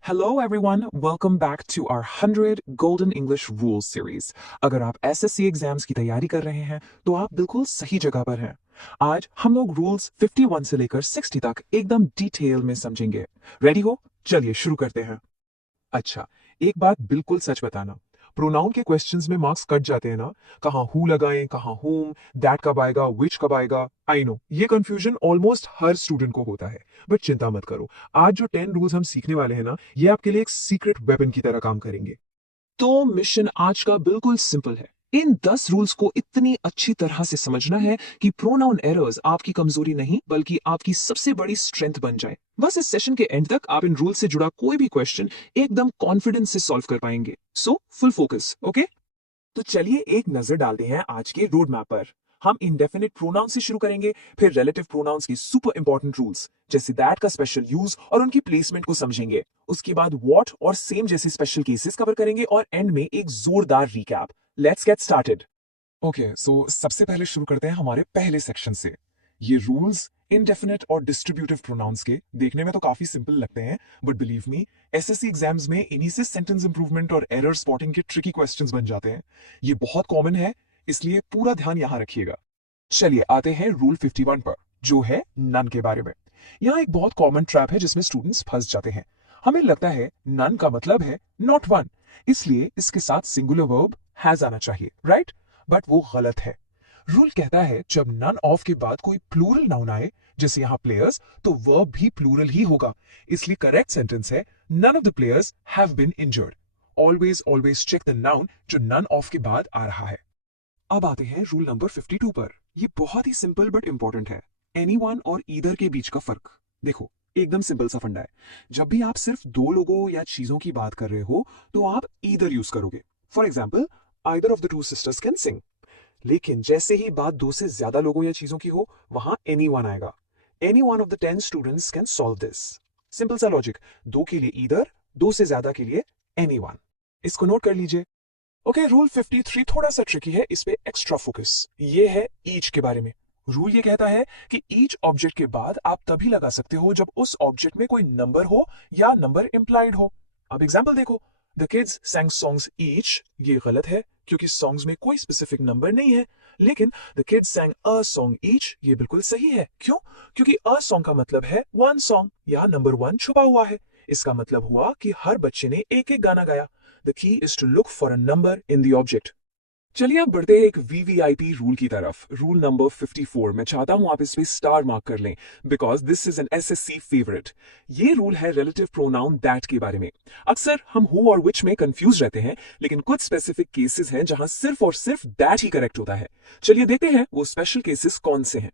Hello everyone, welcome back to our 100 Golden English Rules series. अगर आप SSC exams की तैयारी कर रहे हैं तो आप बिल्कुल सही जगह पर हैं। आज हम लोग रूल्स 51 से लेकर 60 तक एकदम डिटेल में समझेंगे। रेडी हो? चलिए शुरू करते हैं। अच्छा, एक बात बिल्कुल सच बताना, प्रोनाउन के क्वेश्चंस में मार्क्स कट जाते हैं ना। कहाँ हु लगाएं, कहाँ हुम, दैट कब आएगा, विच कब आएगा। आई नो ये कंफ्यूजन ऑलमोस्ट हर स्टूडेंट को होता है, बट चिंता मत करो। आज जो 10 रूल्स हम सीखने वाले हैं ना, ये आपके लिए एक सीक्रेट वेपन की तरह काम करेंगे। तो मिशन आज का बिल्कुल सिंपल है। इन 10 रूल्स को इतनी अच्छी तरह से समझना है कि प्रोनाउन एरर्स आपकी कमजोरी नहीं बल्कि आपकी सबसे बड़ी स्ट्रेंथ बन जाए। बस इस सेशन के एंड तक आप इन रूल से जुड़ा कोई भी क्वेश्चन एकदम कॉन्फिडेंस से सॉल्व कर पाएंगे। So full focus, okay? तो चलिए एक नजर डालते हैं आज के रोड मैप पर। हम इंडेफिनिट प्रोनाउन से शुरू करेंगे, फिर रिलेटिव प्रोनाउंस की सुपर इंपॉर्टेंट रूल्स जैसे दैट का स्पेशल यूज और उनकी प्लेसमेंट को समझेंगे। उसके बाद व्हाट और सेम जैसे स्पेशल केसेस कवर करेंगे और एंड में एक जोरदार recap. Let's get started. Okay, so सबसे पहले शुरू करते हैं हमारे पहले सेक्शन से। ये रूल्स इनडेफिनिट और डिस्ट्रीब्यूटिव प्रोनाउंस के देखने में तो काफी सिंपल लगते हैं, but believe me, SSC exams में इन्हीं से सेंटेंस इंप्रूवमेंट और एरर स्पॉटिंग के ट्रिकी क्वेश्चंस बन जाते हैं। ये बहुत कॉमन है, इसलिए पूरा ध्यान यहां रखिएगा। चलिए आते हैं रूल 51 पर, जो है नन के बारे में। यहाँ एक बहुत कॉमन ट्रैप है जिसमें स्टूडेंट्स फंस जाते हैं। हमें लगता है नन का मतलब है नॉट वन, इसलिए इसके साथ सिंगुलर वर्ब हैज आना चाहिए, राइट? बट वो गलत है। रूल कहता है जब नन ऑफ के बाद कोई प्लूरल नाउन आए, जैसे यहाँ प्लेयर्स, तो वर्ब भी प्लूरल ही होगा। इसलिए करेक्ट सेंटेंस है none of the players have been injured. Always always check the noun जो नन ऑफ के बाद आ रहा है। अब आते हैं रूल नंबर 52 पर। ये बहुत ही सिंपल बट इंपॉर्टेंट है। एनीवन और ईदर के बीच का फर्क देखो, एकदम सिंपल सा फंडा है। जब भी आप सिर्फ दो लोगों या चीजों की बात कर रहे हो तो आप ईदर यूज करोगे। For example, either of the two sisters can sing. लेकिन जैसे ही बात दो से ज्यादा लोगों या चीजों की हो, वहां एनीवन आएगा। Any one of the 10 students can solve this. Simple सा लॉजिक, दो के लिए ईदर, दो से ज्यादा के लिए एनीवन। इसको नोट कर लीजिए। ओके, रूल 53 थोड़ा सा ट्रिकी है, इस पे एक्स्ट्रा फोकस। ये है ईच के बारे में। रूल ये कहता है कि ईच ऑब्जेक्ट के बाद आप तभी लगा सकते हो जब उस ऑब्जेक्ट में कोई नंबर हो या नंबर इंप्लाइड हो। अब एग्जांपल देखो, the kids sang songs each, ये गलत है क्योंकि सॉन्ग्स में कोई स्पेसिफिक नंबर नहीं है। लेकिन the kids sang a song each, ये बिल्कुल सही है। क्यों? क्योंकि a song का मतलब है वन सॉन्ग, या नंबर वन छुपा हुआ है। इसका मतलब हुआ कि हर बच्चे ने एक एक गाना गाया। The key is to look for a number in the object. चलिए अब बढ़ते हैं एक वीवीआईपी रूल की तरफ। रूल नंबर 54, मैं चाहता हूं आप इस पे स्टार मार्क कर लें because this is an SSC favourite. ये रूल है रिलेटिव प्रोनाउन दैट के बारे में। अक्सर हम हु और विच में कंफ्यूज रहते हैं, लेकिन कुछ स्पेसिफिक केसेस हैं जहां सिर्फ और सिर्फ दैट ही करेक्ट होता है। चलिए देखते हैं वो स्पेशल केसेस कौन से हैं।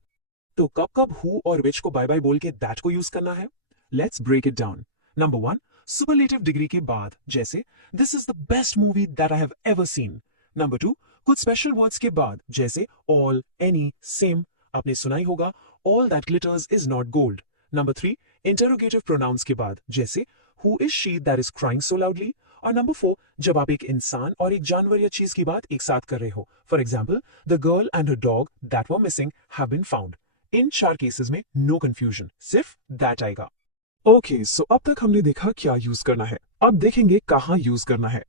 तो कब कब हु और विच को बाय बाय बोल के दैट को यूज करना है? Let's break it down. Number 1, superlative degree के बाद, जैसे this is the best movie that I have ever seen. Number 2, कुछ स्पेशल वर्ड्स के बाद, जैसे ऑल, एनी, सेम। आपने सुना ही होगा, all that glitters is not gold. Number 3, interrogative pronouns के बाद, जैसे who is she that is crying so loudly. और नंबर 4, जब आप एक इंसान और एक जानवर या चीज की बात एक साथ कर रहे हो। For example, the girl and her dog that were missing have been found. इन 4 केसेस में नो कंफ्यूजन, सिर्फ दैट आएगा। ओके, सो अब तक हमने देखा क्या यूज करना है, अब देखेंगे कहाँ यूज करना है।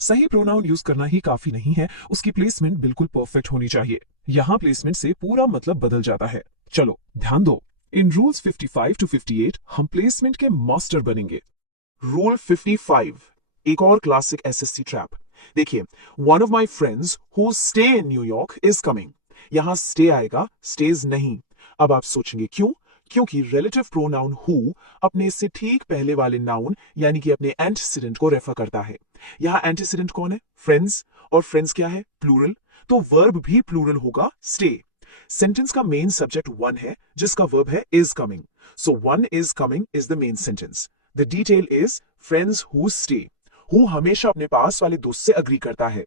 सही प्रोनाउन यूज करना ही काफी नहीं है, उसकी प्लेसमेंट बिल्कुल परफेक्ट होनी चाहिए। यहाँ प्लेसमेंट से पूरा मतलब बदल जाता है। चलो ध्यान दो, इन रूल्स 55 टू 58 हम प्लेसमेंट के मास्टर बनेंगे। रूल 55, एक और क्लासिक एसएससी ट्रैप। देखिए, one of my friends who stay in New York is coming. यहां स्टे आएगा, स्टेज नहीं। अब आप सोचेंगे क्यों? क्योंकि रिलेटिव प्रोनाउन हु अपने से ठीक पहले वाले नाउन यानी कि अपने एंटीसीडेंट को रेफर करता है। यहाँ एंटीसीडेंट कौन है? फ्रेंड्स। और फ्रेंड्स क्या है? प्लूरल। तो वर्ब भी प्लूरल होगा, स्टे। सेंटेंस का मेन सब्जेक्ट वन है जिसका वर्ब है is coming. So one is coming is the main sentence. The detail is friends who stay. Who हमेशा अपने पास वाले दोस्त से अग्री करता है।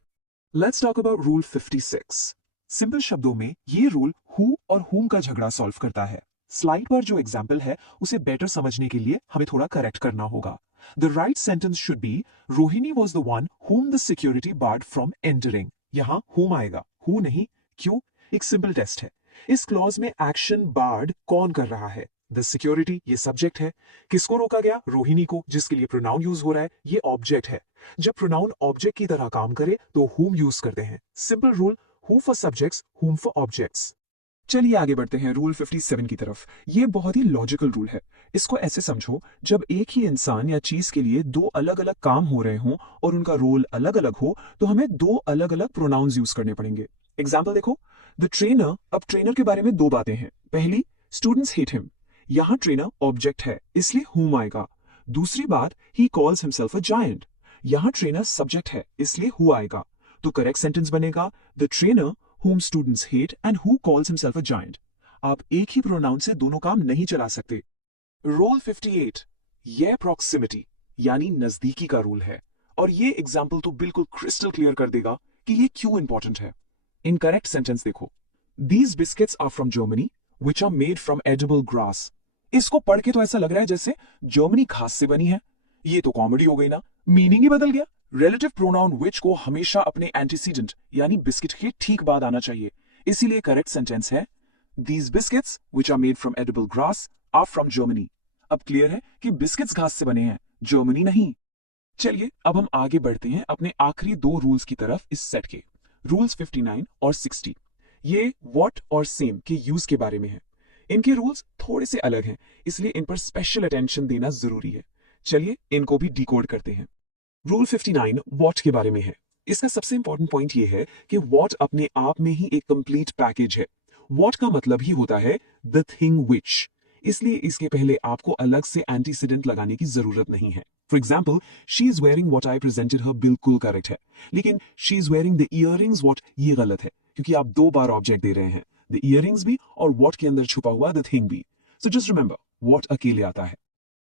Let's talk about rule 56। Simple शब्दों में ये रूल हु और हुम का झगड़ा सॉल्व करता है। स्लाइड पर जो एग्जाम्पल है उसे बेटर समझने के लिए हमें थोड़ा करेक्ट करना होगा। The right sentence should be Rohini was the one whom the security barred from entering. यहां whom आएगा, हु नहीं। क्यों? एक सिंपल टेस्ट है। इस क्लॉज में एक्शन बार्ड कौन कर रहा है? द सिक्योरिटी ये सब्जेक्ट है। किसको रोका गया? रोहिणी को, जिसके लिए प्रोनाउन यूज हो रहा है ये ऑब्जेक्ट है। जब प्रोनाउन ऑब्जेक्ट की तरह काम करे तो whom यूज करते हैं। Simple rule, who for subjects, whom for objects. चलिए आगे बढ़ते हैं रूल 57 की तरफ। ये बहुत ही लॉजिकल रूल है। इसको ऐसे समझो, जब एक ही इंसान या चीज के लिए दो अलग अलग काम हो रहे हों और उनका रोल अलग अलग हो तो हमें दो अलग अलग प्रोनाउंस यूज करने पड़ेंगे। एग्जाम्पल देखो, द ट्रेनर। अब ट्रेनर के बारे में दो बातें हैं। पहली, स्टूडेंट्स हेट हिम। यहां ट्रेनर ऑब्जेक्ट है इसलिए whom आएगा। दूसरी बात, he calls himself a giant. यहां ट्रेनर सब्जेक्ट है इसलिए who आएगा। तो करेक्ट सेंटेंस बनेगा the trainer whom students hate and who calls himself a giant। आप एक ही प्रोनाउन से दोनों काम नहीं चला सकते। रोल 58, यह प्रॉक्सिमिटी यानी नजदीकी का रूल है और ये एग्जाम्पल तो बिल्कुल क्रिस्टल क्लियर कर देगा कि ये क्यों इंपॉर्टेंट है। इनकरेक्ट सेंटेंस देखो, these biscuits are from Germany which are made from edible grass. इसको पढ़ के तो ऐसा लग रहा है जैसे जर्मनी घास से बनी है। ये तो कॉमेडी हो गई ना, मीनिंग ही बदल गया। रिलेटिव प्रोनाउन विच को हमेशा अपने एंटीसीडेंट यानी बिस्किट के ठीक बाद आना चाहिए। इसीलिए करेक्ट सेंटेंस है these biscuits which are made from edible grass are from Germany. अब क्लियर है कि बिस्किट्स घास से बने हैं, जर्मनी नहीं। चलिए अब हम आगे बढ़ते हैं अपने आखिरी दो रूल्स की तरफ इस सेट के, रूल्स 59 और 60। ये व्हाट और सेम के यूज के बारे में है। इनके रूल्स थोड़े से अलग हैं, इसलिए इन पर स्पेशल अटेंशन देना जरूरी है। चलिए इनको भी डिकोड करते हैं। रूल 59 वॉट के बारे में है। इसका सबसे इंपॉर्टेंट पॉइंट यह है कि वॉट अपने आप में ही एक कंप्लीट पैकेज है। वॉट का मतलब ही होता है द थिंग विच, इसलिए इसके पहले आपको अलग से एंटीसीडेंट लगाने की जरूरत नहीं है। For example, she is wearing what I presented her बिल्कुल करेक्ट है, लेकिन she is wearing the earrings what ये गलत है, क्योंकि आप दो बार ऑब्जेक्ट दे रहे हैं, द इयररिंग्स भी और वॉट के अंदर छुपा हुआ द थिंग भी। सो जस्ट रिमेंबर, वॉट अकेले आता है।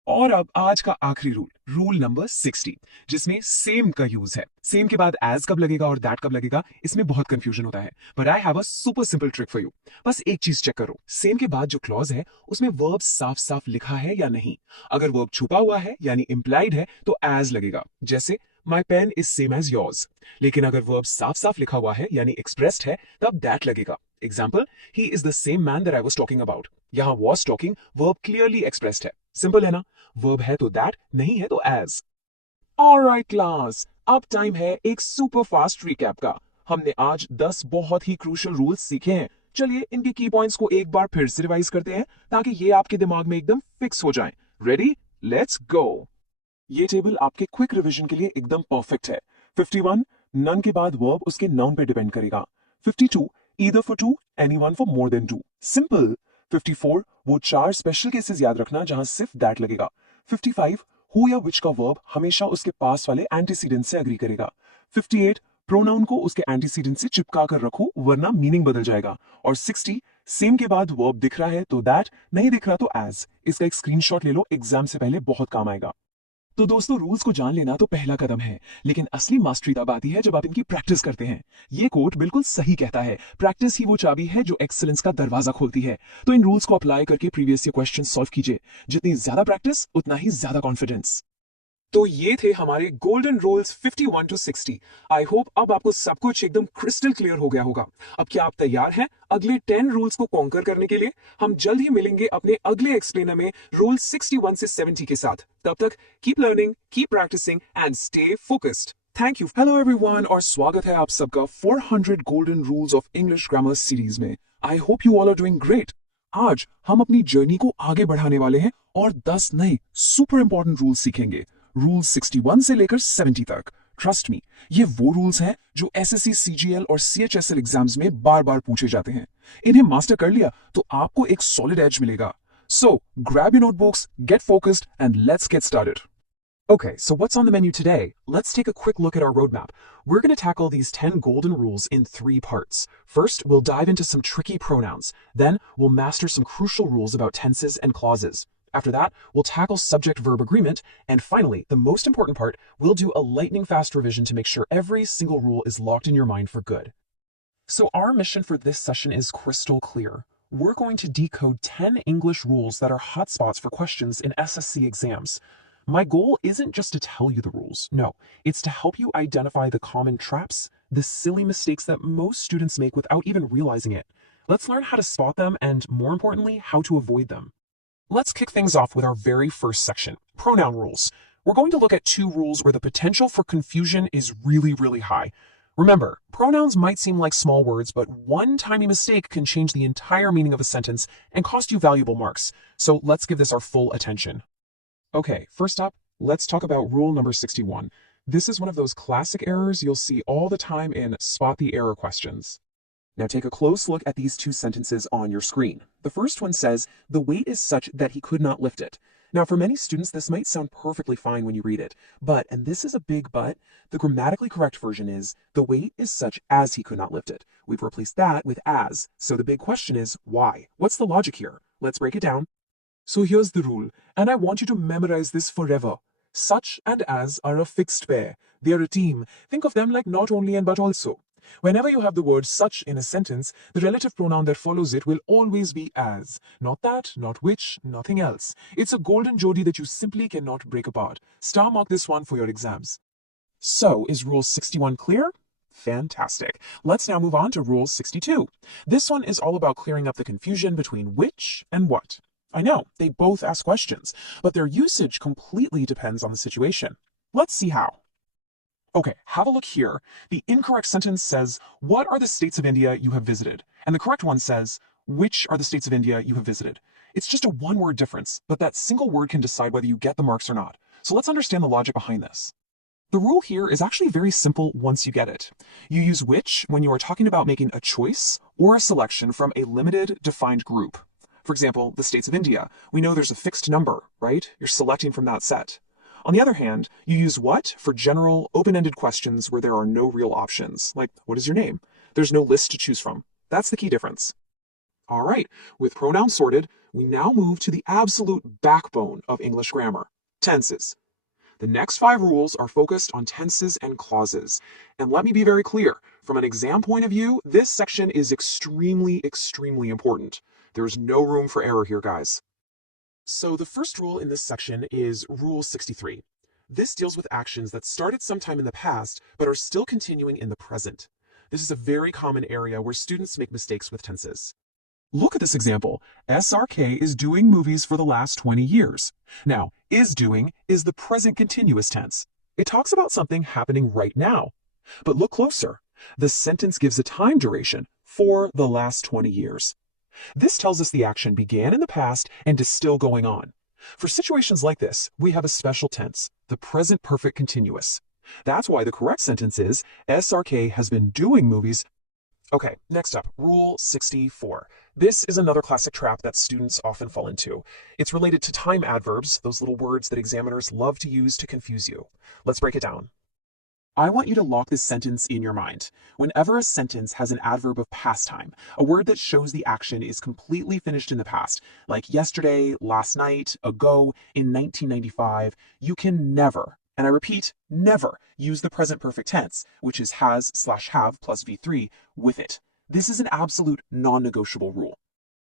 और अब आज का आखिरी रूल, रूल नंबर 60, जिसमें सेम का यूज है। सेम के बाद एज कब लगेगा और दैट कब लगेगा, इसमें बहुत कंफ्यूजन होता है, but I have a super simple trick for you. बस एक चीज चेक करो, सेम के बाद जो क्लॉज है उसमें वर्ब साफ साफ लिखा है या नहीं। अगर वर्ब छुपा हुआ है यानी इंप्लाइड है तो एज लगेगा, जैसे my pen is same as yours. लेकिन अगर वर्ब साफ साफ लिखा हुआ है यानी एक्सप्रेस्ड है तब दैट लगेगा। Example, he is the same man that I was talking about. यहां was talking verb clearly expressed है। सिंपल है ना? वर्ब है तो दैट, नहीं है तो एज। ऑलराइट क्लास, अब टाइम है एक सुपर फास्ट रिकैप का। हमने आज 10 बहुत ही क्रूशियल रूल्स सीखे हैं। चलिए इनके की पॉइंट्स को एक बार फिर से रिवाइज करते हैं ताकि ये आपके दिमाग में एकदम फिक्स हो जाएं। रेडी? Let's go. ये टेबल आपके क्विक रिवीजन के लिए एकदम परफेक्ट है। 51, नन के बाद वर्ब उसके नाउन पे डिपेंड करेगा। 52, either for two, anyone for more than two. Simple. 54, वो चार स्पेशल केसेस याद रखना जहां सिर्फ दैट लगेगा। 55, हु या विच का वर्ब हमेशा उसके पास वाले एंटीसीडेंट से एग्री करेगा। 58, प्रोनाउन को उसके एंटीसीडेंट से चिपका कर रखो वरना मीनिंग बदल जाएगा। और 60, सेम के बाद वर्ब दिख रहा है तो दैट, नहीं दिख रहा तो एज। इसका एक स्क्रीनशॉट ले लो, एग्जाम से पहले बहुत काम आएगा। तो दोस्तों, रूल्स को जान लेना तो पहला कदम है, लेकिन असली मास्टरी तब आती है जब आप इनकी प्रैक्टिस करते हैं। ये कोट बिल्कुल सही कहता है, प्रैक्टिस ही वो चाबी है जो एक्सीलेंस का दरवाजा खोलती है। तो इन रूल्स को अप्लाई करके प्रीवियस ईयर क्वेश्चन सॉल्व कीजिए। जितनी ज्यादा प्रैक्टिस उतना ही ज्यादा कॉन्फिडेंस। तो ये थे हमारे golden rules 51 to 60। I hope अब आपको सब कुछ एकदम क्रिस्टल क्लियर हो गया होगा। अब क्या आप तैयार हैं अगले 10 रूल्स को कॉन्कर करने के लिए? हम जल्द ही मिलेंगे अपने अगले एक्सप्लेनर में रूल 61 से 70 के साथ। तब तक keep learning, keep practicing and stay focused. Thank you. Hello everyone और स्वागत है आप सबका 400 golden rules of English grammar series में। I hope you all are doing great. आज हम अपनी जर्नी को आगे बढ़ाने वाले हैं और 10 नए सुपर इंपॉर्टेंट रूल्स सीखेंगे, रूल 61 से लेकर 70 तक। ट्रस्ट मी, ये वो रूल्स हैं जो एसएससी, सीजीएल और सीएचएसएल एग्जाम्स में बार बार पूछे जाते हैं। इन्हें मास्टर कर लिया तो आपको एक सॉलिड एज मिलेगा। सो grab your notebooks, get focused and let's get started. Okay, so what's on the menu today? Let's take a quick look at our roadmap. We're going to tackle these 10 golden rules in 3 parts. First, we'll dive into some tricky pronouns. Then, we'll master some crucial rules about tenses and clauses. After that, we'll tackle subject-verb agreement. And finally, the most important part, we'll do a lightning-fast revision to make sure every single rule is locked in your mind for good. So our mission for this session is crystal clear. We're going to decode 10 English rules that are hotspots for questions in SSC exams. My goal isn't just to tell you the rules. No, it's to help you identify the common traps, the silly mistakes that most students make without even realizing it. Let's learn how to spot them and, more importantly, how to avoid them. Let's kick things off with our very first section, pronoun rules. We're going to look at two rules where the potential for confusion is really, really high. Remember, pronouns might seem like small words, but one tiny mistake can change the entire meaning of a sentence and cost you valuable marks. So let's give this our full attention. Okay, first up, let's talk about rule number 61. This is one of those classic errors you'll see all the time in Spot the Error questions. Now take a close look at these two sentences on your screen. The first one says, the weight is such that he could not lift it. Now for many students, this might sound perfectly fine when you read it, but, and this is a big but, the grammatically correct version is, the weight is such as he could not lift it. We've replaced that with as, so the big question is, why? What's the logic here? Let's break it down. So here's the rule, and I want you to memorize this forever. Such and as are a fixed pair. They are a team. Think of them like not only and but also. Whenever you have the word such in a sentence, the relative pronoun that follows it will always be as. Not that, not which, nothing else. It's a golden jodi that you simply cannot break apart. Star mark this one for your exams. So, is Rule 61 clear? Fantastic. Let's now move on to Rule 62. This one is all about clearing up the confusion between which and what. I know, they both ask questions, but their usage completely depends on the situation. Let's see how. Okay, have a look here. The incorrect sentence says, what are the states of India you have visited? And the correct one says, which are the states of India you have visited? It's just a one-word difference, but that single word can decide whether you get the marks or not. So let's understand the logic behind this. The rule here is actually very simple once you get it. You use which when you are talking about making a choice or a selection from a limited, defined group. For example, the states of India. We know there's a fixed number, right? You're selecting from that set. On the other hand, you use what for general, open-ended questions where there are no real options, like, what is your name? There's no list to choose from. That's the key difference. All right, with pronouns sorted, we now move to the absolute backbone of English grammar, tenses. The next 5 rules are focused on tenses and clauses. And let me be very clear, from an exam point of view, this section is extremely, extremely important. There's no room for error here, guys. So the first rule in this section is Rule 63. This deals with actions that started sometime in the past, but are still continuing in the present. This is a very common area where students make mistakes with tenses. Look at this example. SRK is doing movies for the last 20 years. Now, is doing is the present continuous tense. It talks about something happening right now. But look closer. The sentence gives a time duration for the last 20 years. This tells us the action began in the past and is still going on. For situations like this, we have a special tense, the present perfect continuous. That's why the correct sentence is, SRK has been doing movies. Okay, next up, Rule 64. This is another classic trap that students often fall into. It's related to time adverbs, those little words that examiners love to use to confuse you. Let's break it down. I want you to lock this sentence in your mind. Whenever a sentence has an adverb of past time, a word that shows the action is completely finished in the past, like yesterday, last night, ago, in 1995, you can never, and I repeat, never, use the present perfect tense, which is has/have plus V3, with it. This is an absolute non-negotiable rule.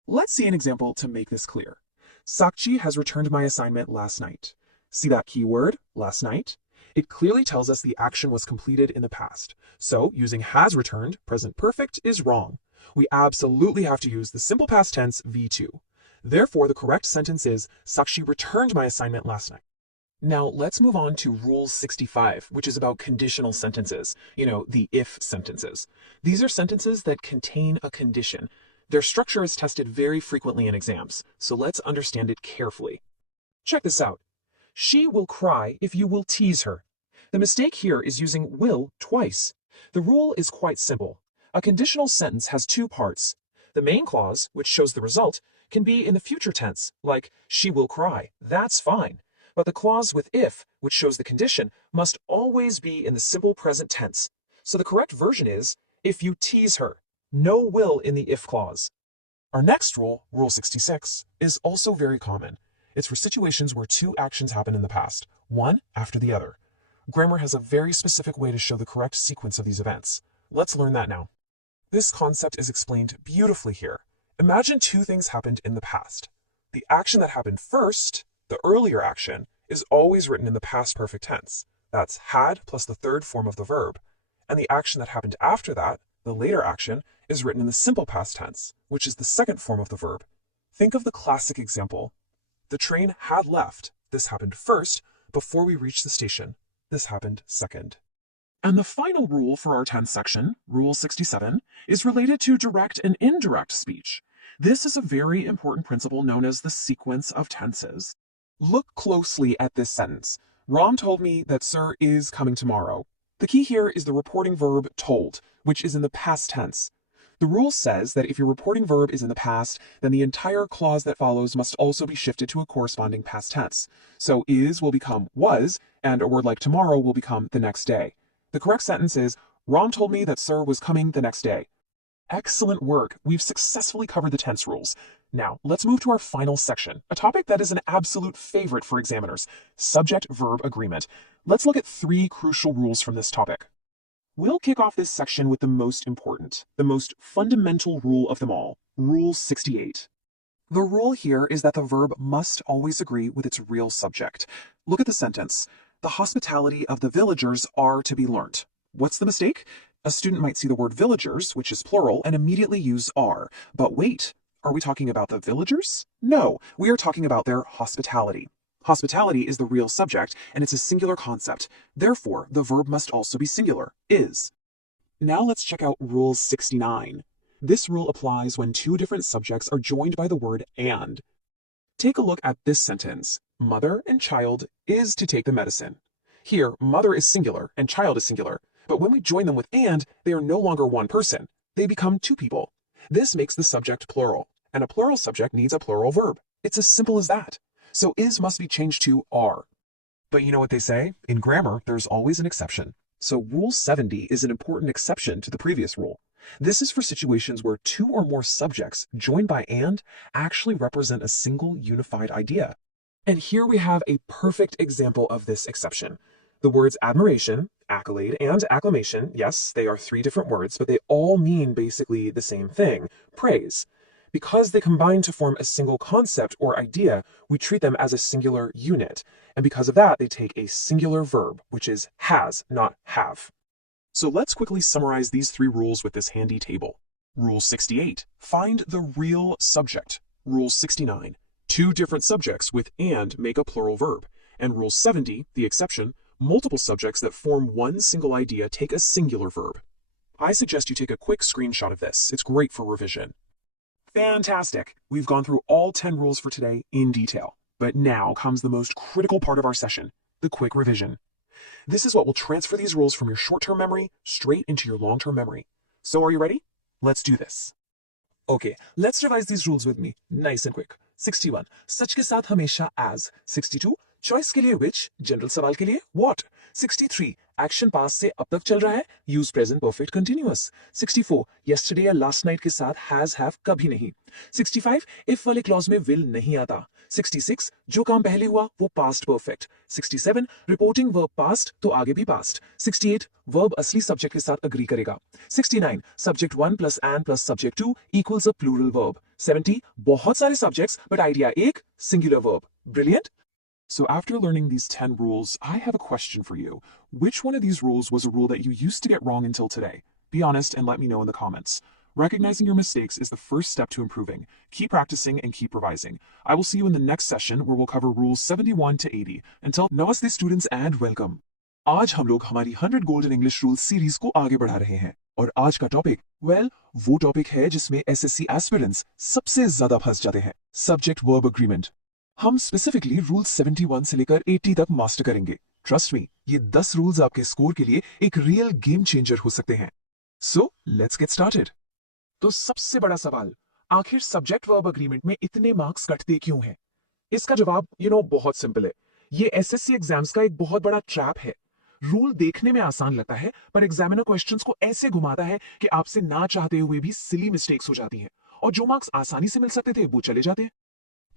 Let's see an example to make this clear. Sakshi has returned my assignment last night. See that keyword, last night? It clearly tells us the action was completed in the past. So using has returned, present perfect, is wrong. We absolutely have to use the simple past tense V2. Therefore, the correct sentence is, Sakshi returned my assignment last night. Now let's move on to Rule 65, which is about conditional sentences. You know, the if sentences. These are sentences that contain a condition. Their structure is tested very frequently in exams, so let's understand it carefully. Check this out. She will cry if you will tease her. The mistake here is using will twice. The rule is quite simple. A conditional sentence has 2 parts. The main clause, which shows the result, can be in the future tense, like she will cry. That's fine. But the clause with if, which shows the condition, must always be in the simple present tense. So the correct version is, if you tease her. No will in the if clause. Our next rule, Rule 66, is also very common. It's for situations where 2 actions happen in the past, one after the other. Grammar has a very specific way to show the correct sequence of these events. Let's learn that now. This concept is explained beautifully here. Imagine 2 things happened in the past. The action that happened first, the earlier action, is always written in the past perfect tense. That's had plus the third form of the verb. And the action that happened after that, the later action, is written in the simple past tense, which is the second form of the verb. Think of the classic example. The train had left. This happened first, before we reached the station. This happened second. And the final rule for our 10th section, Rule 67, is related to direct and indirect speech. This is a very important principle known as the sequence of tenses. Look closely at this sentence. Ram told me that sir is coming tomorrow. The key here is the reporting verb told, which is in the past tense. The rule says that if your reporting verb is in the past, then the entire clause that follows must also be shifted to a corresponding past tense. So is will become was, and a word like tomorrow will become the next day. The correct sentence is, Ram told me that sir was coming the next day. Excellent work. We've successfully covered the tense rules. Now, let's move to our final section, a topic that is an absolute favorite for examiners, subject-verb agreement. Let's look at 3 crucial rules from this topic. We'll kick off this section with the most important, the most fundamental rule of them all, Rule 68. The rule here is that the verb must always agree with its real subject. Look at the sentence. The hospitality of the villagers are to be learnt. What's the mistake? A student might see the word villagers, which is plural, and immediately use are. But wait, are we talking about the villagers? No, we are talking about their hospitality. Hospitality is the real subject, and it's a singular concept. Therefore, the verb must also be singular, is. Now let's check out Rule 69. This rule applies when 2 different subjects are joined by the word and. Take a look at this sentence. Mother and child is to take the medicine. Here, mother is singular and child is singular, but when we join them with and, they are no longer one person. They become 2 people. This makes the subject plural, and a plural subject needs a plural verb. It's as simple as that. So is must be changed to are. But you know what they say? In grammar, there's always an exception. So Rule 70 is an important exception to the previous rule. This is for situations where 2 or more subjects joined by and actually represent a single unified idea. And here we have a perfect example of this exception. The words admiration, accolade, and acclamation, yes, they are 3 different words, but they all mean basically the same thing, praise. Because they combine to form a single concept or idea, we treat them as a singular unit. And because of that, they take a singular verb, which is has, not have. So let's quickly summarize these 3 rules with this handy table. Rule 68, find the real subject. Rule 69, 2 different subjects with and make a plural verb. And Rule 70, the exception, multiple subjects that form one single idea take a singular verb. I suggest you take a quick screenshot of this. It's great for revision. Fantastic! We've gone through all 10 rules for today in detail. But now comes the most critical part of our session, the quick revision. This is what will transfer these rules from your short-term memory straight into your long-term memory. So are you ready? Let's do this. Okay, let's revise these rules with me, nice and quick. 61, सच के साथ हमेशा as. 62, choice के लिए which, general सवाल के लिए what. 63, action past से अब तक चल रहा है, use present perfect continuous. 64, yesterday या last night के साथ has have कभी नहीं. 65, if वाले clause में will नहीं आता. 66, जो काम पहले हुआ वो past perfect. 67, reporting verb past तो आगे भी past. 68, verb असली subject के साथ agree करेगा. 69, subject 1 plus and plus subject 2 equals a plural verb. 70, बहुत सारे subjects but idea एक, singular verb. Brilliant? So after learning these 10 rules, I have a question for you. Which one of these rules was a rule that you used to get wrong until today? Be honest and let me know in the comments. Recognizing your mistakes is the first step to improving. Keep practicing and keep revising. I will see you in the next session where we'll cover rules 71 to 80. Until Namaste students and welcome. आज हम लोग हमारी 100 Golden English Rules series को आगे बढ़ा रहे हैं और आज का टॉपिक वो टॉपिक है जिसमें SSC एस्पिरेंट्स सबसे ज्यादा फंस जाते हैं, सब्जेक्ट वर्ब एग्रीमेंट। हम स्पेसिफिकली रूल 71 से लेकर 80 तक मास्टर करेंगे। ट्रस्ट मी, ये 10 रूल्स आपके स्कोर के लिए एक रियल गेम चेंजर हो सकते हैं। सो लेट्स गेट स्टार्टेड। तो सबसे बड़ा सवाल, आखिर सब्जेक्ट वर्ब एग्रीमेंट में इतने मार्क्स कटते क्यों हैं? इसका जवाब बहुत सिंपल है। ये एसएससी एग्जाम्स का एक बहुत बड़ा ट्रैप है। रूल देखने में आसान लगता है पर एग्जामिनर क्वेश्चंस को ऐसे घुमाता है कि आपसे ना चाहते हुए भी सिली मिस्टेक्स हो जाती हैं और जो मार्क्स आसानी से मिल सकते थे वो चले जाते हैं।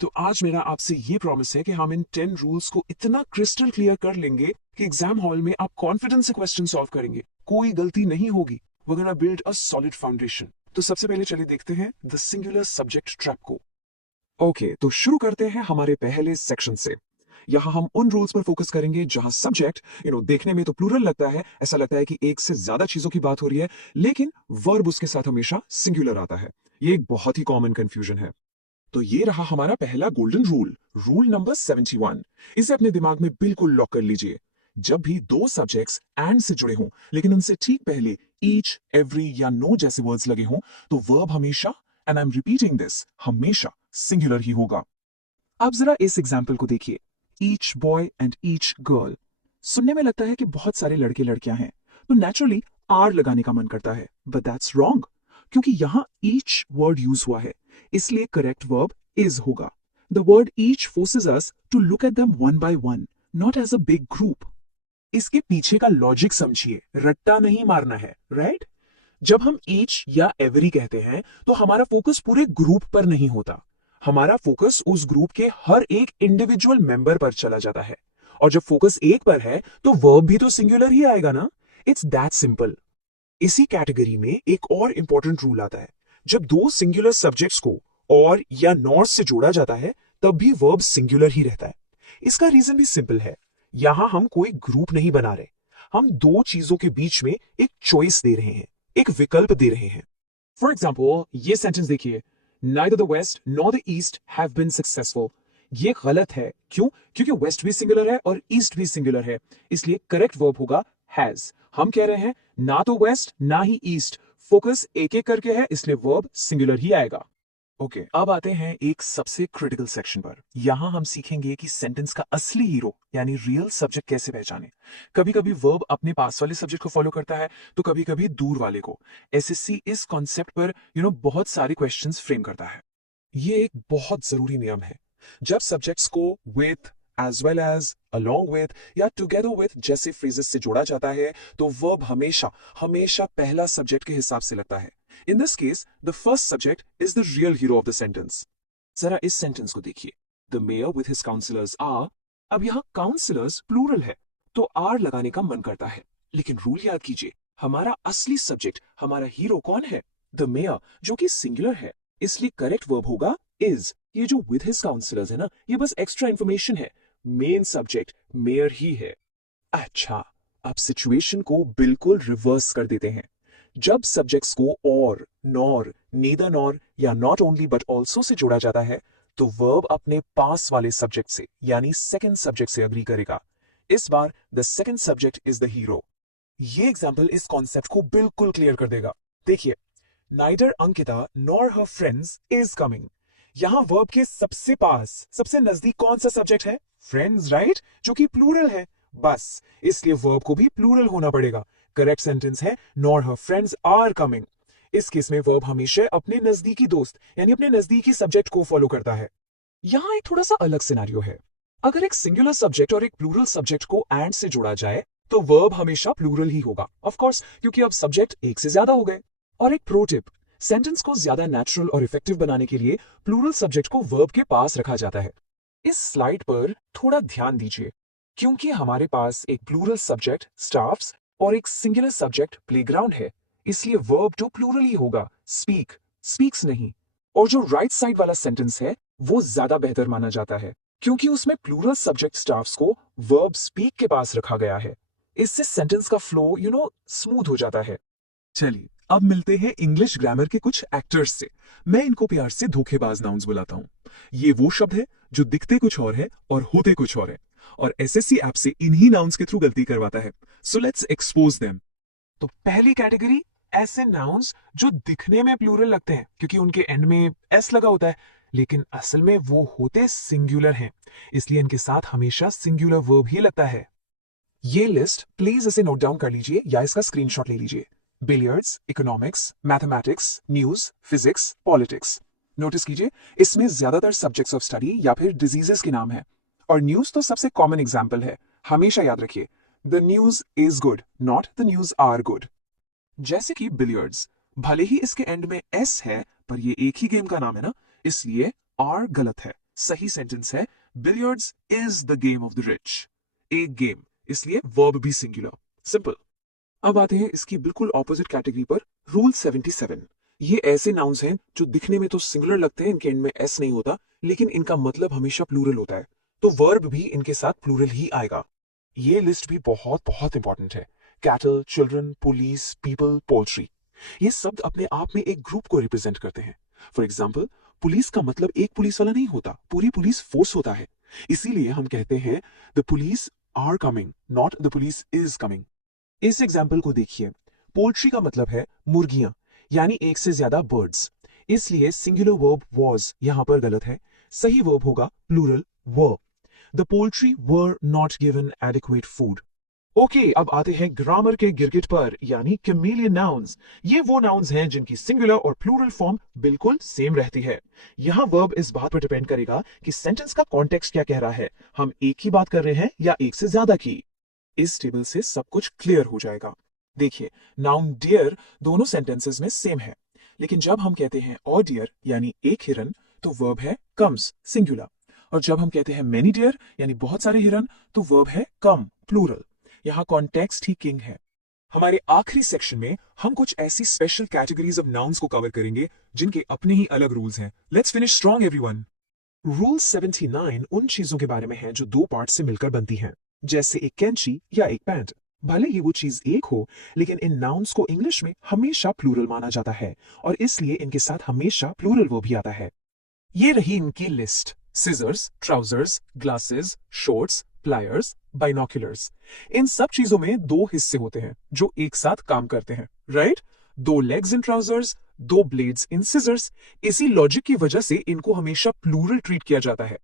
तो आज मेरा आपसे ये प्रॉमिस है कि हम इन 10 रूल्स को इतना क्रिस्टल क्लियर कर लेंगे कि एग्जाम हॉल में आप कॉन्फिडेंस से क्वेश्चन सॉल्व करेंगे, कोई गलती नहीं होगी। We are gonna build a solid foundation. तो सबसे पहले चलिए देखते हैं द सिंगुलर सब्जेक्ट ट्रैप को। ओके, तो शुरू करते हैं हमारे पहले सेक्शन से। यहाँ हम उन रूल्स पर फोकस करेंगे जहां सब्जेक्ट देखने में तो प्लूरल लगता है, ऐसा लगता है कि एक से ज्यादा चीजों की बात हो रही है, लेकिन वर्ब उसके साथ हमेशा सिंगुलर आता है। ये एक बहुत ही कॉमन कंफ्यूजन है। तो ये रहा हमारा पहला गोल्डन रूल, रूल नंबर 71। इसे अपने दिमाग में बिल्कुल लॉक कर लीजिए। जब भी दो सब्जेक्ट्स एंड से जुड़े हों लेकिन उनसे ठीक पहले ईच, एवरी या नो जैसे वर्ड्स लगे हों तो वर्ब हमेशा, and I am repeating this, हमेशा सिंगुलर ही होगा। अब जरा इस एग्जाम्पल को देखिए, each boy and each girl. सुनने में लगता है कि बहुत सारे लड़के लड़कियां हैं, तो नेचुरली आर लगाने का मन करता है, बट दैट्स रॉन्ग, क्योंकि यहां ईच वर्ड यूज हुआ है, इसलिए करेक्ट वर्ब इज होगा। The word each forces us to look at them one by one, not as a big group. इसके पीछे का लॉजिक समझिए, रट्टा नहीं मारना है, राइट? जब हम ईच या एवरी कहते हैं तो हमारा फोकस पूरे ग्रुप पर नहीं होता, हमारा फोकस उस ग्रुप के हर एक इंडिविजुअल मेंबर पर चला जाता है। और जब फोकस एक पर है तो वर्ब भी तो सिंगुलर ही आएगा ना। It's that simple. इसी कैटेगरी में एक और इंपॉर्टेंट रूल आता है, जब दो सिंगुलर सब्जेक्ट्स को और या नॉर से जोड़ा जाता है तब भी वर्ब सिंगुलर ही रहता है। इसका रीजन भी सिंपल है, यहां हम कोई ग्रुप नहीं बना रहे, हम दो चीजों के बीच में एक चॉइस दे रहे हैं, एक विकल्प दे रहे हैं। फॉर एग्जाम्पल ये सेंटेंस देखिए, Neither the west nor the east have been successful। ये गलत है, क्यों? क्योंकि वेस्ट भी सिंगुलर है और ईस्ट भी सिंगुलर है, इसलिए करेक्ट वर्ब होगा हैज। हम कह रहे हैं ना तो वेस्ट ना ही ईस्ट, फोकस एक एक करके है, इसलिए वर्ब सिंगुलर ही आएगा। ओके, अब आते हैं एक सबसे क्रिटिकल सेक्शन पर। यहां हम सीखेंगे कि सेंटेंस का असली हीरो यानी रियल सब्जेक्ट कैसे पहचाने। कभी कभी वर्ब अपने पास वाले सब्जेक्ट को फॉलो करता है तो कभी कभी दूर वाले को। एसएससी इस कॉन्सेप्ट पर बहुत सारे क्वेश्चंस फ्रेम करता है। ये एक बहुत जरूरी नियम है। जब सब्जेक्ट्स को with, as well as, along with या टुगेदर विथ जैसे फ्रेजेस से जोड़ा जाता है तो वर्ब हमेशा हमेशा पहला सब्जेक्ट के हिसाब से लगता है। In this case, the first subject is the real hero of the sentence. जरा इस सेंटेंस को देखिए, The mayor with his councillors are। अब यहाँ councillors प्लूरल है, तो R लगाने का मन करता है, लेकिन रूल याद कीजिए, हमारा असली सब्जेक्ट, हमारा हीरो कौन है? The mayor, जो कि सिंगुलर है, इसलिए करेक्ट वर्ब होगा is। ये जो with his councillors है ना, ये बस एक्स्ट्रा इंफॉर्मेशन है, मेन सब्जेक्ट मेयर ही है। अच्छा, अब सिचुएशन को बिल्कुल रिवर्स कर देते हैं। जब सब्जेक्ट्स को और, नॉर, नीदर नॉर या not only but also say जोड़ा जाता है तो वर्ब अपने पास वाले सब्जेक्ट से यानी सेकंड सब्जेक्ट से अग्री करेगा। इस बार the second subject is the hero. ये एग्जाम्पल इस कॉन्सेप्ट को बिल्कुल क्लियर कर देगा। देखिए, neither Ankita nor her friends is coming. यहां वर्ब के सबसे पास, सबसे नजदीक कौन सा सब्जेक्ट है? फ्रेंड्स, राइट, जो कि प्लूरल है। बस इसलिए वर्ब को भी प्लूरल होना पड़ेगा। करेक्ट सेंटेंस है nor her friends are coming. इस केस में वर्ब हमेशा अपने नजदीकी दोस्त यानी अपने नजदीकी सब्जेक्ट को फॉलो करता है। यहां एक थोड़ा सा अलग सिनेरियो है। अगर एक सिंगुलर सब्जेक्ट और एक प्लूरल सब्जेक्ट को एंड से जोड़ा जाए तो वर्ब हमेशा प्लूरल ही होगा, ऑफ कोर्स, क्योंकि अब सब्जेक्ट एक से ज्यादा हो गए। और एक प्रो टिप, सेंटेंस को ज्यादा नेचुरल और इफेक्टिव बनाने के लिए प्लूरल सब्जेक्ट को वर्ब के पास रखा जाता है। इस स्लाइड पर थोड़ा ध्यान दीजिए, क्योंकि हमारे पास एक प्लूरल सब्जेक्ट स्टाफ्स और एक सिंगुलर सब्जेक्ट प्लेग्राउंड है, इसलिए वर्ब जो प्लूरल ही होगा, स्पीक, स्पीक्स नहीं। और जो राइट साइड वाला सेंटेंस है वो ज्यादा बेहतर माना जाता है, क्योंकि उसमें प्लूरल सब्जेक्ट स्टाफ्स को वर्ब स्पीक के पास रखा गया है। इससे सेंटेंस का फ्लो स्मूथ हो जाता है। चलिए अब मिलते हैं इंग्लिश ग्रामर के कुछ एक्टर्स से। मैं इनको प्यार से धोखेबाज नाउन्स बुलाता हूं। ये वो शब्द है जो दिखते कुछ और है और होते कुछ और है, और एसएससी ऐप से इन्हीं नाउन्स के थ्रू गलती करवाता है। So let's expose them. तो पहली कैटेगरी, ऐसे नाउन्स जो दिखने में प्लूरल लगते हैं क्योंकि उनके एंड में एस लगा होता है, लेकिन असल में वो होते सिंगुलर हैं, इसलिए इनके साथ हमेशा सिंगुलर वर्ब ही लगता है। ये लिस्ट प्लीज इसे नोट डाउन कर लीजिए या इसका स्क्रीनशॉट ले लीजिए। Billiards, economics, mathematics, news, physics, politics. Notice कीजिए, इसमें ज्यादातर सब्जेक्ट्स ऑफ स्टडी या फिर डिजीजेस के नाम है, और न्यूज तो सबसे कॉमन एग्जाम्पल है। हमेशा याद रखिए, the news is good, not the news are good. जैसे कि बिलियर्ड्स, भले ही इसके एंड में एस है पर ये एक ही गेम का नाम है ना, इसलिए आर गलत है। सही सेंटेंस है billiards is the game of the rich. एक गेम, इसलिए वर्ब भी सिंगुलर, सिंपल। अब आते हैं इसकी बिल्कुल ऑपोजिट कैटेगरी पर, रूल 77। ये ऐसे नाउन्स हैं जो दिखने में तो सिंगुलर लगते हैं, इनके एंड में एस नहीं होता, लेकिन इनका मतलब हमेशा प्लूरल होता है, तो वर्ब भी इनके साथ प्लूरल ही आएगा। ये लिस्ट भी बहुत बहुत इंपॉर्टेंट है। Cattle, children, police, people, poultry, ये शब्द अपने आप में एक ग्रुप को रिप्रेजेंट करते हैं। फॉर एग्जाम्पल, पुलिस का मतलब एक पुलिस वाला नहीं होता, पूरी पुलिस फोर्स होता है। इसीलिए हम कहते हैं the police are coming, not the police is coming. इस एग्जाम्पल को देखिए, पोल्ट्री का मतलब है मुर्गियां, यानी एक से ज्यादा बर्ड्स। इसलिए सिंगुलर वर्ब वॉज यहां पर गलत है, सही वर्ब होगा plural were. The poultry were not given adequate food. Okay, अब आते हैं ग्रामर के गिरगिट पर, यानी कैमेलियन नाउन्स। ये वो नाउन्स हैं जिनकी सिंगुलर और प्लूरल फॉर्म बिल्कुल सेम रहती है। यहाँ वर्ब इस बात पर डिपेंड करेगा कि सेंटेंस का कॉन्टेक्स्ट क्या कह रहा है, हम एक ही बात कर रहे हैं या एक से ज्यादा की। इस टेबल से सब कुछ क्लियर हो जाएगा। देखिए, नाउन डियर दोनों सेंटेंसेस में सेम है, लेकिन जब हम कहते हैं और डियर यानी एक हिरन, तो वर्ब है कम्स सिंगुलर। और जब हम कहते हैं मेनी डियर यानी बहुत सारे हिरन, तो वर्ब है कम प्लूरल। यहाँ कॉन्टेक्स्ट ही किंग है। हमारे आखिरी सेक्शन में हम कुछ ऐसी स्पेशल कैटेगरीज ऑफ नाउन्स को कवर करेंगे जिनके अपने ही अलग रूल्स हैं। Let's finish strong everyone. Rule 79 उन चीजों के बारे में है जो दो पार्ट से मिलकर बनती हैं, जैसे एक कैंची या एक पैंट। भले ही वो चीज एक हो, लेकिन इन नाउन्स को इंग्लिश में हमेशा प्लूरल माना जाता है और इसलिए इनके साथ हमेशा प्लूरल वो भी आता है। ये रही इनकी list: scissors, trousers, glasses, shorts, pliers, binoculars. इन सब चीजों में दो हिस्से होते हैं जो एक साथ काम करते हैं, राइट? दो लेग्स इन ट्राउजर्स, दो ब्लेड्स इन सिजर्स। इसी लॉजिक की वजह से इनको हमेशा प्लूरल ट्रीट किया जाता है।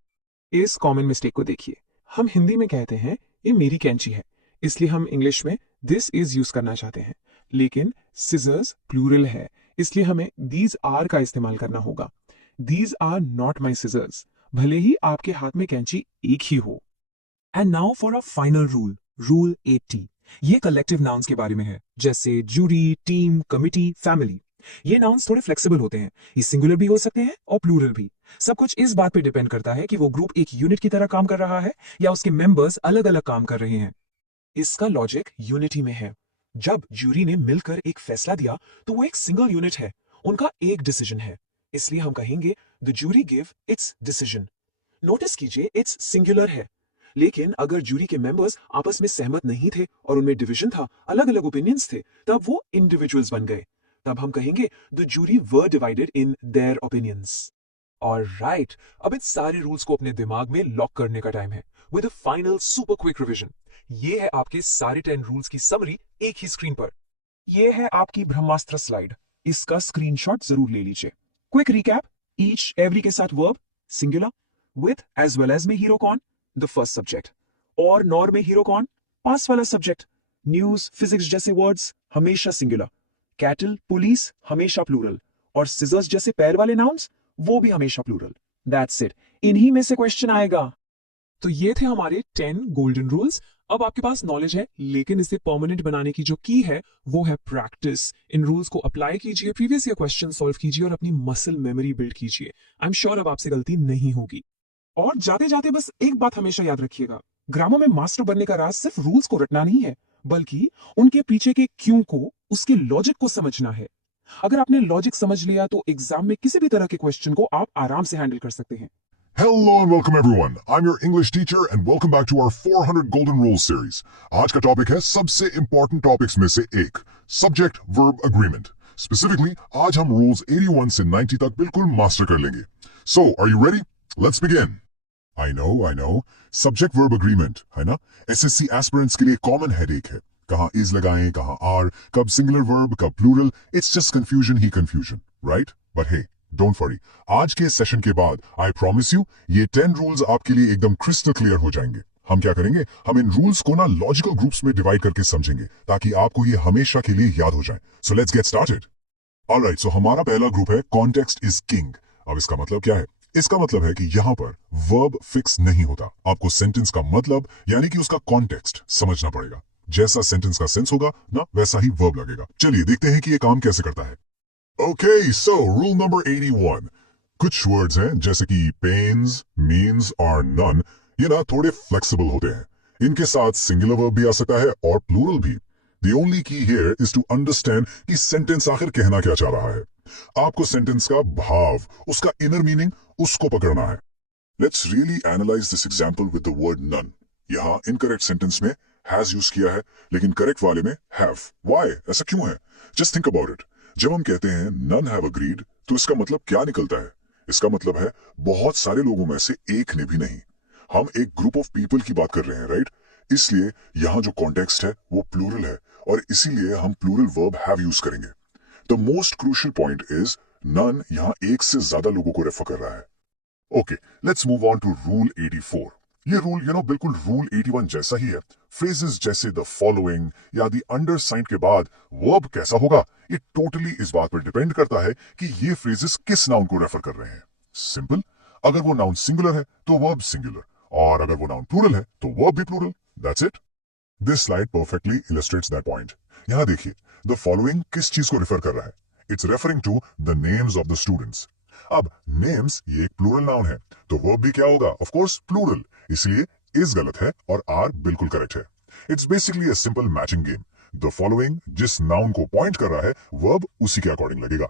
इस कॉमन मिस्टेक को देखिए, हम हिंदी में कहते हैं ये मेरी कैंची है, इसलिए हम इंग्लिश में दिस इज यूज करना चाहते हैं, लेकिन सिजर्स प्लूरल है, इसलिए हमें दीज आर का इस्तेमाल करना होगा। These are not my scissors, भले ही आपके हाथ में कैंची एक ही हो। And now for a final rule, rule 80। ये कलेक्टिव नाउन्स के बारे में है, जैसे जूरी, टीम, कमिटी, फैमिली। ये नाउन्स थोड़े फ्लेक्सिबल होते हैं, ये सिंगुलर भी हो सकते हैं और प्लूरल भी। सब कुछ इस बात पे डिपेंड करता है कि वो ग्रुप एक यूनिट की तरह काम कर रहा है या उसके मेंबर्स अलग अलग काम कर रहे हैं। इसका लॉजिक यूनिटी में है। जब जूरी ने मिलकर एक फैसला दिया तो वो एक सिंगल यूनिट है, उनका एक डिसीजन है, इसलिए हम कहेंगे the jury give its decision. Notice कीजिए इट्स सिंगुलर है, लेकिन अगर जूरी के मेंबर्स आपस में सहमत नहीं थे और उनमें डिवीजन था, अलग अलग ओपिनियंस थे, तब वो इंडिविजुअल्स बन गए। तब हम कहेंगे the jury were divided in their opinions. Alright, अब इन सारे रूल्स को अपने दिमाग में लॉक करने का टाइम है with a final super quick revision. ये है आपके सारे 10 रूल्स की समरी एक ही स्क्रीन पर। ये है आपकी ब्रह्मास्त्र स्लाइड, इसका स्क्रीनशॉट जरूर ले लीजिए। क्विक रिकैप: ईच एवरी के साथ verb singular, with as well as में हीरो कौन, द फर्स्ट सब्जेक्ट, और नॉर में हीरो कौन, पास वाला सब्जेक्ट। न्यूज, फिजिक्स जैसे वर्ड्स हमेशा सिंगुलर, कैटल, पुलिस हमेशा प्लूरल, और सिजर्स जैसे पैर वाले नाउन्स वो भी हमेशा प्लूरल। दैट्स इट, इन्हीं में से क्वेश्चन आएगा। तो ये थे हमारे 10 गोल्डन रूल्स। अब आपके पास नॉलेज है, लेकिन इसे परमानेंट बनाने की जो की है वो है प्रैक्टिस। इन रूल्स को अप्लाई कीजिए, प्रीवियस ईयर क्वेश्चन सॉल्व कीजिए और अपनी मसल मेमोरी बिल्ड कीजिए। आई एम श्योर अब आपसे गलती नहीं होगी। और जाते जाते बस एक बात हमेशा याद रखिएगा, ग्रामर में मास्टर बनने का राज सिर्फ रूल्स को रटना नहीं है, बल्कि उनके पीछे के क्यों को, उसके लॉजिक को समझना है। अगर आपने लॉजिक समझ लिया तो एग्जाम में किसी भी तरह के क्वेश्चन को आप आराम से हैंडल कर सकते हैं। Hello and welcome everyone. I'm your English teacher and welcome back to our 400 Golden Rules series. आज का टॉपिक है सबसे important topics में से एक, Subject Verb Agreement. Specifically, आज हम Rules 81 से 90 तक बिल्कुल मास्टर कर लेंगे. So, are you ready? Let's begin. I know. Subject Verb Agreement, है ना? SSC aspirants के लिए common headache है. कहाँ is लगाएं, कहाँ are, कब singular verb, कब plural. It's just confusion he confusion, right? But hey, don't worry, आज के सेशन के बाद आई प्रॉमिस यू ये 10 रूल्स आपके लिए एकदम क्रिस्टल क्लियर हो जाएंगे। हम क्या करेंगे, हम इन रूल्स को ना लॉजिकल ग्रुप्स में डिवाइड करके समझेंगे ताकि आपको ये हमेशा के लिए याद हो जाए। So let's get started. Alright, so हमारा पहला ग्रुप है कॉन्टेक्स्ट इज किंग। अब इसका मतलब क्या है? इसका मतलब है कि यहाँ पर वर्ब फिक्स नहीं होता, आपको सेंटेंस का मतलब यानी कि उसका कॉन्टेक्स्ट समझना पड़ेगा। जैसा सेंटेंस का सेंस होगा ना, वैसा ही वर्ब लगेगा। चलिए देखते हैं कि ये काम कैसे करता है। Okay, so rule number 81. कुछ वर्ड्स हैं जैसे कि pains, means और none, ये ना थोड़े flexible होते हैं। इनके साथ singular verb भी आ सकता है और plural भी। The only key here is to understand कि sentence आखिर कहना क्या चाह रहा है। आपको sentence का भाव, उसका inner meaning, उसको पकड़ना है। Let's really analyze this example with the word none. यहाँ incorrect sentence में has use किया है, लेकिन correct वाले में have. Why? ऐसा क्यों है? Just think about it. जब हम कहते हैं none have agreed, तो इसका मतलब क्या निकलता है? इसका मतलब है बहुत सारे लोगों में से एक ने भी नहीं। हम एक ग्रुप ऑफ पीपल की बात कर रहे हैं, राइट? इसलिए यहाँ जो कॉन्टेक्स्ट है वो प्लूरल है और इसीलिए हम प्लूरल वर्ब हैव यूज करेंगे। The most crucial point is none यहाँ एक से ज्यादा लोगों को रेफर कर रहा है। Okay, let's move on to rule 84। ये रूल बिल्कुल रूल 81 जैसा ही है। फ्रेजेस जैसे द फॉलोइंग या द अंडरसाइंड के बाद वर्ब कैसा होगा, ये टोटली इस बात पर डिपेंड करता है कि ये फ्रेजेस किस नाउन को रेफर कर रहे हैं। सिंपल, अगर वो नाउन सिंगुलर है तो वर्ब सिंगुलर, और अगर वो नाउन प्लूरल है तो वर्ब भी plural. That's it. This slide perfectly illustrates that point. यहां देखिए, द फॉलोइंग किस चीज को रेफर कर रहा है? It's referring to the names of the students. अब नेम्स ये एक प्लूरल नाउन है, तो वर्ब भी क्या होगा? Of course plural. इसलिए इस गलत है और आर बिल्कुल करेक्ट है। It's basically a simple matching game. The following जिस नाउन को पॉइंट कर रहा है, वर्ब उसी के अकॉर्डिंग लगेगा।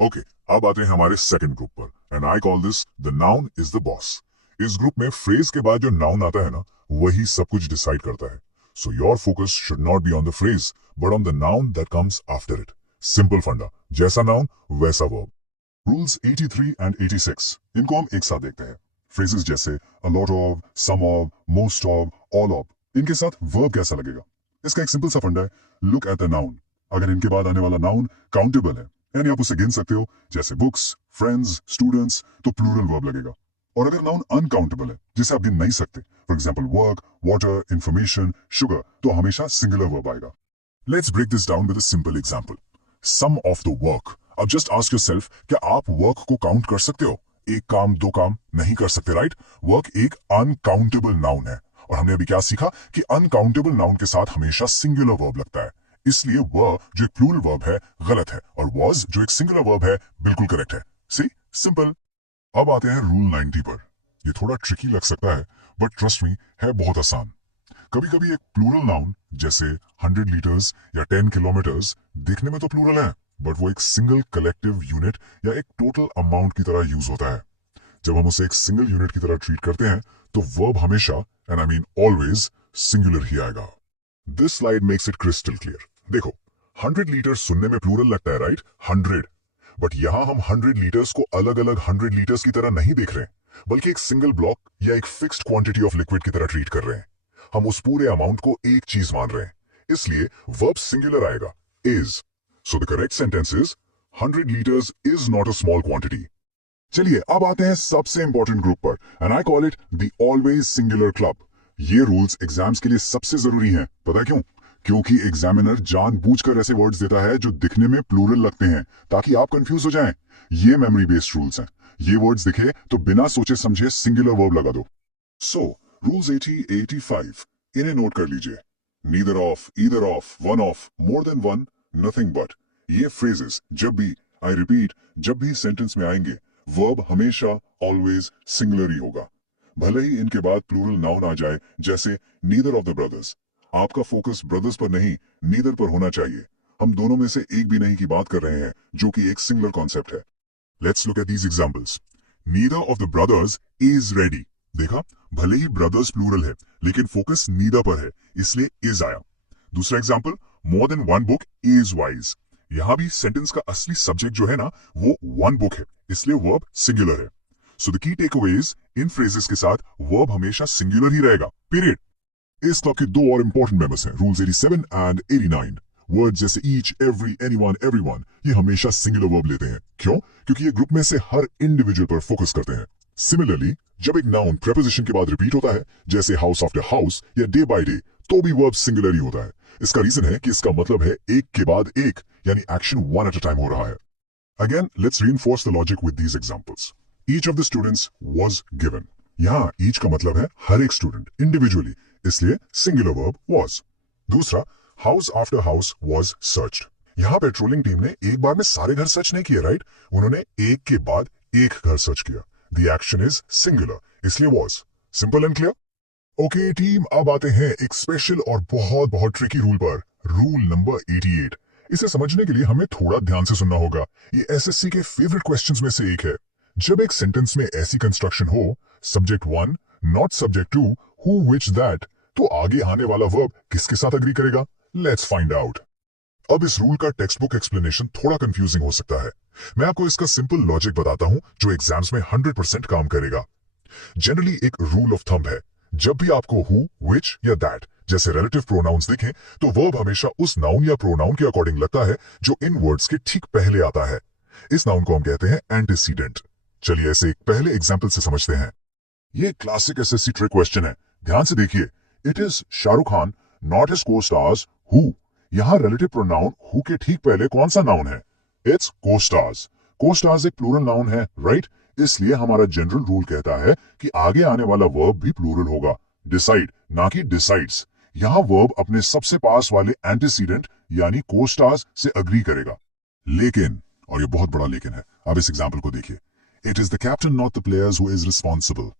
ओके, अब आते हैं हमारे सेकंड ग्रुप पर, and I call this the noun is the boss. इस ग्रुप में फ्रेज के बाद जो नाउन आता है ना, वही सब कुछ डिसाइड करता है। So your focus should not be on the phrase but on the noun that comes after it. Simple फंडा, जैसा नाउन वैसा वर्ब। रूल्स 83 एंड 86 इनको हम एक साथ देखते हैं। फ्रेजेस जैसे a lot of, some of, most of, all of, इनके साथ वर्ब कैसा लगेगा? इसका एक सिंपल सा फंडा है, लुक एट द नाउन। अगर इनके बाद आने वाला नाउन काउंटेबल है, यानी आप उसे गिन सकते हो, जैसे बुक्स, फ्रेंड्स, स्टूडेंट्स, तो प्लूरल वर्ब लगेगा। और अगर नाउन अनकाउंटेबल है, जिसे आप गिन नहीं सकते, for example work, water, information, sugar, तो हमेशा सिंगुलर वर्ब आएगा। Let's break this down with a simple example. Some of the work. अब जस्ट आस्क योरसेल्फ, क्या आप वर्क को काउंट कर सकते हो? एक काम, दो काम नहीं कर सकते, राइट? वर्क एक अनकाउंटेबल नाउन है, और हमने अभी क्या सीखा कि अनकाउंटेबल नाउन के साथ हमेशा सिंगुलर वर्ब लगता है। इसलिए वर जो एक प्लूरल वर्ब है गलत है, और वॉज जो एक सिंगुलर वर्ब है बिल्कुल करेक्ट है। सी, सिंपल। अब आते हैं रूल 90 पर। ये थोड़ा ट्रिकी लग सकता है, बट ट्रस्ट मी, है बहुत आसान। कभी कभी एक प्लूरल नाउन जैसे 100 लीटर्स या 10 किलोमीटर्स दिखने में तो प्लूरल है, बट वो एक सिंगल कलेक्टिव यूनिट या एक टोटल अमाउंट की तरह यूज होता है। जब हम उसे एक सिंगल यूनिट की तरह ट्रीट करते हैं तो वर्ब हमेशा, and I mean always, singular ही आएगा। This slide makes it crystal clear. देखो, 100 लीटर सुनने में प्लूरल लगता है, राइट? 100, बट यहां हम 100 लीटर्स को अलग अलग 100 लीटर्स की तरह नहीं देख रहे हैं, बल्कि एक सिंगल ब्लॉक या एक फिक्स्ड क्वांटिटी ऑफ लिक्विड की तरह ट्रीट कर रहे हैं। हम उस पूरे अमाउंट को एक चीज मान रहे हैं, इसलिए वर्ब सिंगुलर आएगा, is. So the correct sentence is 100 litres is not a small quantity. चलिए अब आते हैं सबसे इंपॉर्टेंट ग्रुप पर, and I call it the always singular club. ये रूल्स एग्जाम्स के लिए सबसे जरूरी हैं। पता क्यों? क्योंकि एग्जामिनर जानबूझकर ऐसे वर्ड्स देता है जो दिखने में प्लूरल लगते हैं, ताकि आप कंफ्यूज हो जाएं। ये मेमोरी बेस्ड रूल्स हैं। ये वर्ड्स दिखे तो बिना सोचे समझे सिंगुलर वर्ब लगा दो। सो रूल्स 80, 85 इन्हें नोट कर लीजिए। Neither of, either of, one of, more than one, nothing but. ये फ्रेजेस जब भी, आई रिपीट, जब भी सेंटेंस में आएंगे, वर्ब हमेशा ऑलवेज सिंगुलर ही होगा, भले ही इनके बाद प्लूरल नाउन आ जाए, जैसे नीदर ऑफ द ब्रदर्स। आपका फोकस ब्रदर्स पर नहीं, नीदर पर होना चाहिए। हम दोनों में से एक भी नहीं की बात कर रहे हैं, जो कि एक सिंगुलर कॉन्सेप्ट है। Let's look at these examples. Neither of the brothers is ready. देखा, भले ही ब्रदर्स प्लूरल है, लेकिन फोकस नीदर पर है, इसलिए इज आया। दूसरा example, more than one book is wise. यहां भी सेंटेंस का असली सब्जेक्ट जो है ना, वो वन बुक है, इसलिए वर्ब सिंगुलर है। So the key takeaway is, in phrases के साथ वर्ब हमेशा सिंगुलर ही रहेगा, पीरियड। इस क्लब के दो और इंपॉर्टेंट मेंबर्स हैं, रूल्स 87 एंड 89। वर्ड जैसे ईच, एवरी, एनीवन, एवरीवन, ये हमेशा सिंगुलर वर्ब लेते हैं। क्यों? क्योंकि ये ग्रुप में से हर इंडिविजुअल पर फोकस करते हैं। सिमिलरली, जब एक नाउन प्रेपोजिशन के बाद रिपीट होता है, जैसे हाउस आफ्टर हाउस या डे बाय डे, तो भी वर्ब सिंगुलर ही होता है। इसका रीजन है कि इसका मतलब है एक के बाद एक, यानी action one at a time हो रहा है। Again, let's reinforce the logic with these examples. Each of the students was given. यहाँ each का मतलब है हर एक स्टूडेंट इंडिविजुअली, इसलिए सिंगुलर वर्ब was. दूसरा, house after house was searched. यहाँ पेट्रोलिंग टीम ने एक बार में सारे घर सर्च नहीं किए, राइट? उन्होंने एक के बाद एक घर सर्च किया। The action is singular, इसलिए was. Simple and clear? Okay, team, अब आते हैं एक स्पेशल और बहुत बहुत ट्रिकी रूल पर, रूल नंबर 88। इसे समझने के लिए हमें थोड़ा ध्यान से सुनना होगा। ये एसएससी के फेवरेट क्वेश्चंस में से एक है। जब एक सेंटेंस में ऐसी कंस्ट्रक्शन हो, subject one, not subject two, who, which, that, तो आगे आने वाला वर्ब किसके साथ अग्री करेगा? Let's find out. अब इस रूल का टेक्स्ट बुक एक्सप्लेनेशन थोड़ा कंफ्यूजिंग हो सकता है। मैं आपको इसका सिंपल लॉजिक बताता हूं जो एग्जाम्स में 100% काम करेगा। जनरली एक रूल ऑफ थंब है, जब भी आपको हु, विच या दैट जैसे रिलेटिव प्रोनाउंस दिखें तो वर्ब हमेशा उस नाउन या प्रोनाउन के अकॉर्डिंग लगता है जो इन वर्ड्स के ठीक पहले आता है। इस नाउन को हम कहते हैं एंटीसीडेंट। चलिए ऐसे एक पहले एग्जाम्पल से समझते हैं। ये क्लासिक एसएससी ट्रिक क्वेश्चन है, ध्यान से देखिए। It is Shahrukh Khan not his को स्टार्स हु। यहां रिलेटिव प्रोनाउन हु के ठीक पहले कौन सा नाउन है? इट्स को स्टार्स। को स्टार्स एक प्लूरल नाउन है, राइट? इसलिए हमारा जनरल रूल कहता है कि आगे आने वाला वर्ब भी प्लूरल होगा, डिसाइड ना कि डिसाइड्स। यहां वर्ब अपने सबसे पास वाले एंटीसीडेंट यानी को स्टार्स से अग्री करेगा। लेकिन, और ये बहुत बड़ा लेकिन है, अब इस एग्जाम्पल को देखिए। It is the captain not the players who is responsible.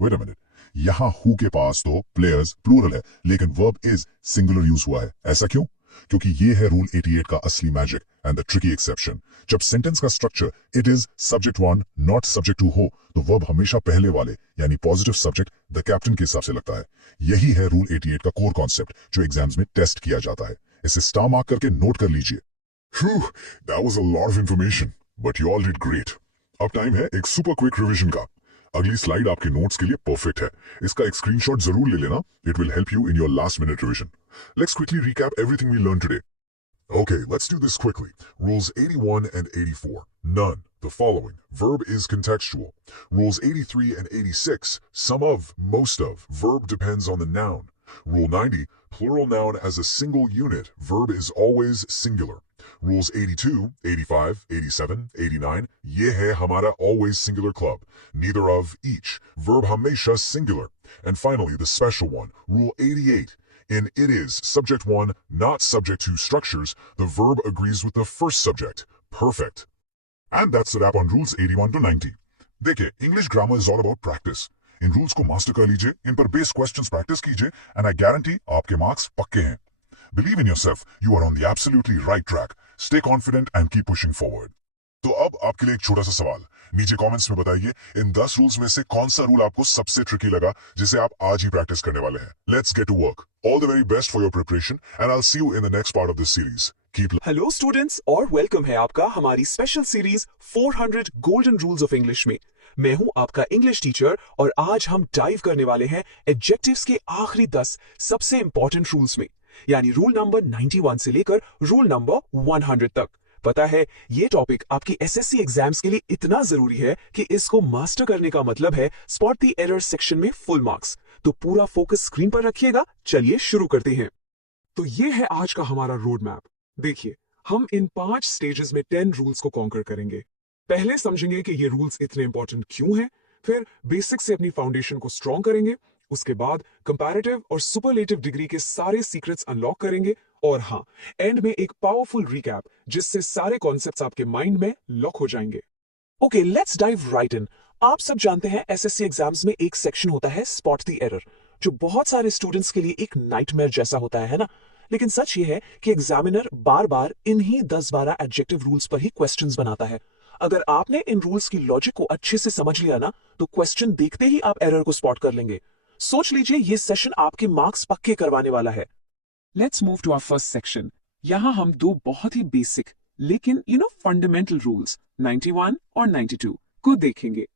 Wait a minute, यहां हु के पास तो प्लेयर्स प्लूरल है लेकिन वर्ब इज सिंगुलर यूज हुआ है। ऐसा क्यों? क्योंकि ये है रूल 88 का असली magic and the tricky exception. जब सेंटेंस का structure it is subject one not subject two हो तो वर्ब हमेशा पहले वाले यानी पॉजिटिव सब्जेक्ट द कैप्टन के हिसाब से लगता है। यही है रूल 88 का कोर कॉन्सेप्ट जो एग्जाम्स में टेस्ट किया जाता है। इसे स्टार मार्क करके नोट कर लीजिए। That was a lot of information, but you all did great. अब टाइम है एक सुपर क्विक रिवीजन का। अगली स्लाइड आपके नोट्स के लिए परफेक्ट है, इसका एक स्क्रीनशॉट जरूर ले लेना। It will help you in your last minute revision. Let's quickly recap everything we learned today. Okay, let's do this quickly. Rules 81 and 84. None. The following. Verb is contextual. Rules 83 and 86. Some of, most of. Verb depends on the noun. Rule 90. Plural noun as a single unit. Verb is always singular. Rules 82, 85, 87, 89. ये है हमारा always singular club. Neither of, each. Verb हमेशा singular. And finally, the special one. Rule 88. In it is, subject one, not subject to structures, the verb agrees with the first subject. Perfect. And that's the wrap on rules 81 to 90. देखिए, English grammar is all about practice. In rules को master कर लीजिए, इन पर based questions practice कीजिए, and I guarantee आपके marks पक्के हैं। Believe in yourself, you are on the absolutely right track. Stay confident and keep pushing forward. तो अब आपके लिए एक छोटा सा सवाल, नीचे कमेंट्स में बताइए इन 10 रूल्स में से कौन सा रूल आपको सबसे ट्रिकी लगा जिसे आप आज ही प्रैक्टिस करने वाले हैं। Let's get to work. All the very best for your preparation and I will see you in the next part of this series. Hello students, और वेलकम है आपका हमारी special series 400 golden rules of English में। मैं हूं आपका English teacher और आज हम डाइव करने वाले हैं एडजेक्टिव्स के आखिरी 10 सबसे इंपॉर्टेंट रूल्स में, यानी रूल नंबर 91 से लेकर रूल नंबर 100 तक। पता है, ये टॉपिक आपकी एसएससी एग्जाम्स के लिए इतना जरूरी है कि इसको मास्टर करने का मतलब है स्पॉट द एरर सेक्शन में फुल मार्क्स। तो पूरा फोकस स्क्रीन पर रखिएगा। चलिए शुरू करते हैं। तो ये है आज का हमारा रोड मैप। देखिए, हम इन 5 स्टेजेस में 10 रूल्स को कॉन्कर करेंगे। पहले समझेंगे कि ये रूल्स इतने इंपॉर्टेंट क्यों हैं, फिर बेसिक से अपनी फाउंडेशन को स्ट्रॉन्ग करेंगे, उसके बाद कंपैरेटिव और सुपरलेटिव डिग्री के सारे सीक्रेट्स अनलॉक करेंगे, और हाँ, एंड में एक पावरफुल रिकैप जिससे सारे कॉन्सेप्ट्स आपके माइंड में लॉक हो जाएंगे। ओके, लेट्स डाइव राइट इन। आप सब जानते हैं एसएससी एग्जाम्स में एक सेक्शन होता है स्पॉट द एरर, जो बहुत सारे स्टूडेंट्स के लिए एक नाइटमेयर जैसा होता है ना। लेकिन सच ये है कि एग्जामिनर बार बार इन्हीं 10-12 एडजेक्टिव रूल्स पर ही क्वेश्चंस बनाता है। अगर आपने इन रूल्स की लॉजिक को अच्छे से समझ लिया ना, तो क्वेश्चन देखते ही आप एरर को स्पॉट कर लेंगे। सोच लीजिए, ये सेशन आपके मार्क्स पक्के करवाने वाला है। Let's move to our first section. यहां हम 2 बहुत ही बेसिक लेकिन फंडामेंटल रूल्स 91 और 92 को देखेंगे।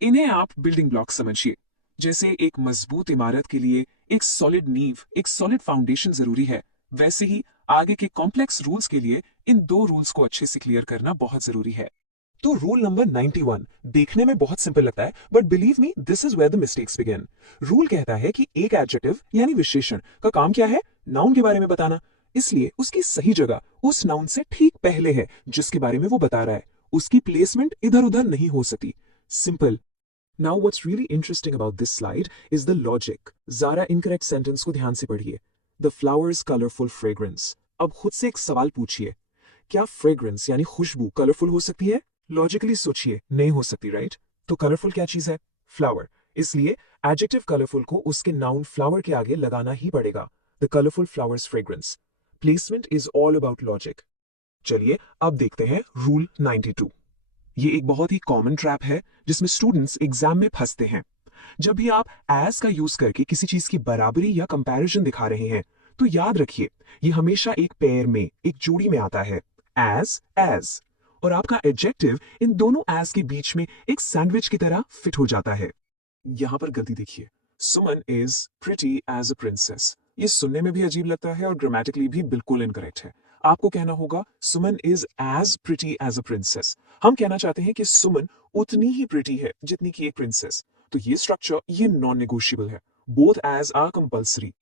इन्हें आप बिल्डिंग ब्लॉक समझिए। जैसे एक मजबूत इमारत के लिए एक सॉलिड नींव, एक सॉलिड फाउंडेशन जरूरी है, वैसे ही आगे के कॉम्प्लेक्स रूल्स के लिए इन 2 रूल्स को अच्छे से क्लियर करना बहुत जरूरी है। तो रूल नंबर 91 देखने में बहुत सिंपल लगता है, but believe me, this is where the mistakes begin. Rule कहता है कि एक एडजेक्टिव यानी विशेषण का काम क्या है? नाउन के बारे में बताना। इसलिए उसकी सही जगह उस नाउन से ठीक पहले है जिसके बारे में वो बता रहा है। उसकी प्लेसमेंट इधर उधर नहीं हो सकती। Simple. Now what's really interesting about this slide is the logic. ज़रा incorrect sentence को ध्यान से पढ़िए। The flower's colorful fragrance. अब खुद से एक सवाल पूछिए, क्या fragrance यानी खुशबू कलरफुल हो सकती है? लॉजिकली सोचिए, नहीं हो सकती, राइट? तो कलरफुल क्या चीज है? फ्लावर। इसलिए एडजेक्टिव कलरफुल को उसके नाउन फ्लावर के आगे लगाना ही पड़ेगा। The colourful flowers fragrance. Placement is all about logic. चलिए अब देखते हैं रूल 92। ये एक बहुत ही कॉमन ट्रैप है जिसमें स्टूडेंट्स एग्जाम में फंसते हैं। जब भी आप एज का यूज करके किसी चीज की बराबरी या कंपैरिजन दिखा रहे हैं, तो याद रखिए ये हमेशा एक पेयर में, एक जोड़ी में आता है, as, और आपका एडजेक्टिव इन दोनों as के बीच में एक सैंडविच की तरह फिट हो जाता है। यहां पर गलती देखिए, Suman is pretty as a princess. ये सुनने में भी अजीब लगता है और ग्रामेटिकली भी बिल्कुल इनकरेक्ट है। आपको कहना होगा Suman is as pretty as a princess. हम कहना चाहते हैं कि सुमन उतनी ही प्रिटी है जितनी की एक प्रिंसेस। तो ये स्ट्रक्चर ये नॉन नेगोशिएबल है। Both as are compulsory.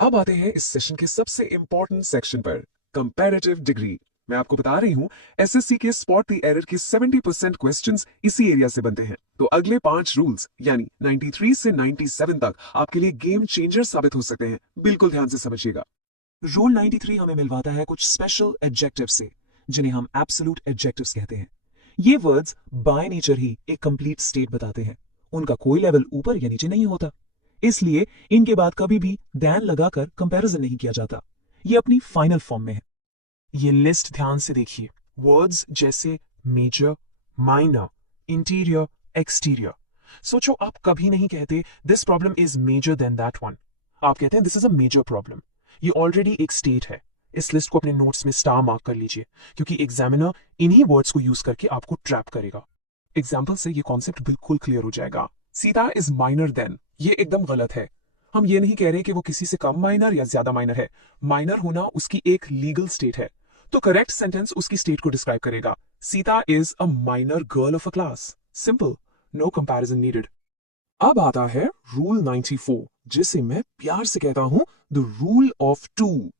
अब आते हैं इस सेशन के सबसे इंपॉर्टेंट सेक्शन पर, कंपैरेटिव डिग्री। मैं आपको बता रही हूं एसएससी के स्पॉट द एरर के 70% क्वेश्चंस इसी एरिया से बनते हैं। तो अगले 5 रूल्स यानी 93 से 97 तक आपके लिए गेम चेंजर साबित हो सकते हैं। बिल्कुल ध्यान से समझिएगा। रूल 93 हमें मिलवाता है कुछ स्पेशल एडजेक्टिव से, जिन्हें हम एब्सोल्यूट एडजेक्टिव्स कहते हैं। ये वर्ड्स बाय नेचर ही एक कंप्लीट स्टेट बताते हैं। उनका कोई लेवल ऊपर या नीचे नहीं होता, इसलिए इनके बाद कभी भी दैन लगाकर कंपैरिजन नहीं किया जाता। ये अपनी फाइनल फॉर्म में है। ये लिस्ट ध्यान से देखिए। वर्ड्स जैसे मेजर, माइनर, इंटीरियर, एक्सटीरियर। सोचो आप कभी नहीं कहते this problem is major than that one. आप कहते हैं this is a major problem. ये ऑलरेडी एक स्टेट है। इस लिस्ट को अपने नोट्स में स्टार मार्क कर लीजिए, क्योंकि एग्जामिनर इन्हीं वर्ड्स को यूज करके आपको ट्रैप करेगा। एग्जाम्पल से ये कॉन्सेप्ट बिल्कुल क्लियर हो जाएगा। सीता इज माइनर देन, ये एकदम गलत है। हम ये नहीं कह रहे कि वो किसी से कम माइनर या ज्यादा माइनर है। माइनर होना उसकी एक लीगल स्टेट है। तो करेक्ट सेंटेंस उसकी स्टेट को डिस्क्राइब करेगा। Sita is a minor girl of a class. Simple, no comparison needed. अब आता है रूल 94, जिसे मैं प्यार से कहता हूं द रूल ऑफ टू।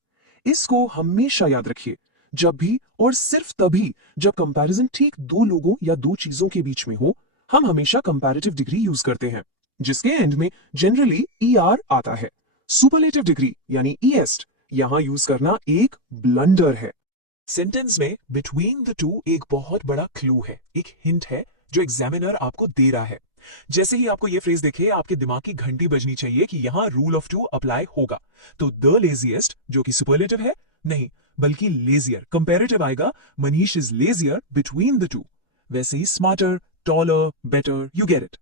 इसको हमेशा याद रखिए। जब भी और सिर्फ तभी जब कंपैरिजन ठीक दो लोगों या दो चीजों के बीच में हो, हम हमेशा कंपैरेटिव डिग्री यूज करते हैं, जिसके एंड में जनरली ER आता है। सुपरलेटिव डिग्री यानी EST यहां यूज करना एक ब्लंडर है। सेंटेंस में बिटवीन द टू एक बहुत बड़ा क्लू है, एक हिंट है जो एग्जामिनर आपको दे रहा है। जैसे ही आपको ये फ्रेज देखे, आपके दिमाग की घंटी बजनी चाहिए कि यहां रूल ऑफ टू अप्लाई होगा। तो द लेजीएस्ट जो कि सुपरलेटिव है, नहीं बल्कि लेजियर कंपैरेटिव आएगा। Manish is lazier between the two. वैसे ही smarter, taller, better, you get it.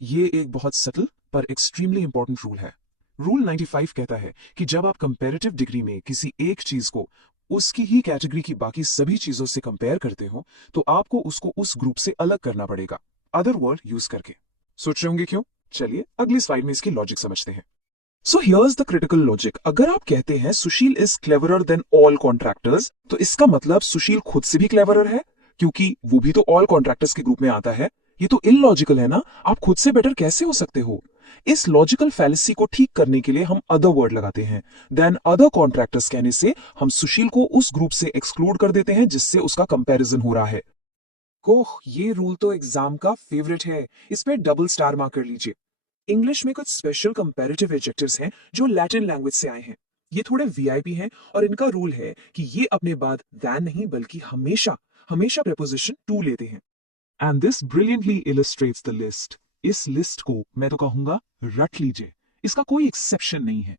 ये एक बहुत सटल पर एक्सट्रीमली इंपॉर्टेंट रूल है। रूल 95 कहता है कि जब आप कंपैरेटिव डिग्री में किसी एक चीज को उसकी ही कैटेगरी की बाकी सभी चीजों से कंपेयर करते हो, तो आपको उसको उस ग्रुप से अलग करना पड़ेगा, अदर वर्ड यूज करके। सोच रहे होंगे क्यों? चलिए अगली स्लाइड में इसकी लॉजिक समझते हैं। So here's the critical logic. अगर आप कहते हैं Sushil is cleverer than all contractors, तो इसका मतलब सुशील खुद से भी क्लेवरर है, क्योंकि वो भी तो ऑल कॉन्ट्रैक्टर्स के ग्रुप में आता है। ये तो इलॉजिकल है ना। आप खुद से बेटर कैसे हो सकते हो? इस लॉजिकल फैलेसी को ठीक करने के लिए हम अदर वर्ड लगाते हैं। देन अदर कॉन्ट्रैक्टर्स कहने से हम सुशील को उस ग्रुप से एक्सक्लूड कर देते हैं जिससे उसका कंपैरिजन हो रहा है। ओह, ये रूल तो एग्जाम का फेवरेट है। इस पे डबल स्टार मार्क कर लीजिए। इंग्लिश में कुछ स्पेशल कंपैरेटिव एडजेक्टिव्स हैं जो लैटिन लैंग्वेज से आए हैं। ये थोड़े वीआईपी हैं और इनका रूल है कि ये अपने बाद दैन नहीं बल्कि हमेशा हमेशा प्रेपोजिशन टू लेते हैं। And this brilliantly illustrates the list. इस लिस्ट को मैं तो कहूंगा रट लीजिए, इसका कोई एक्सेप्शन नहीं है।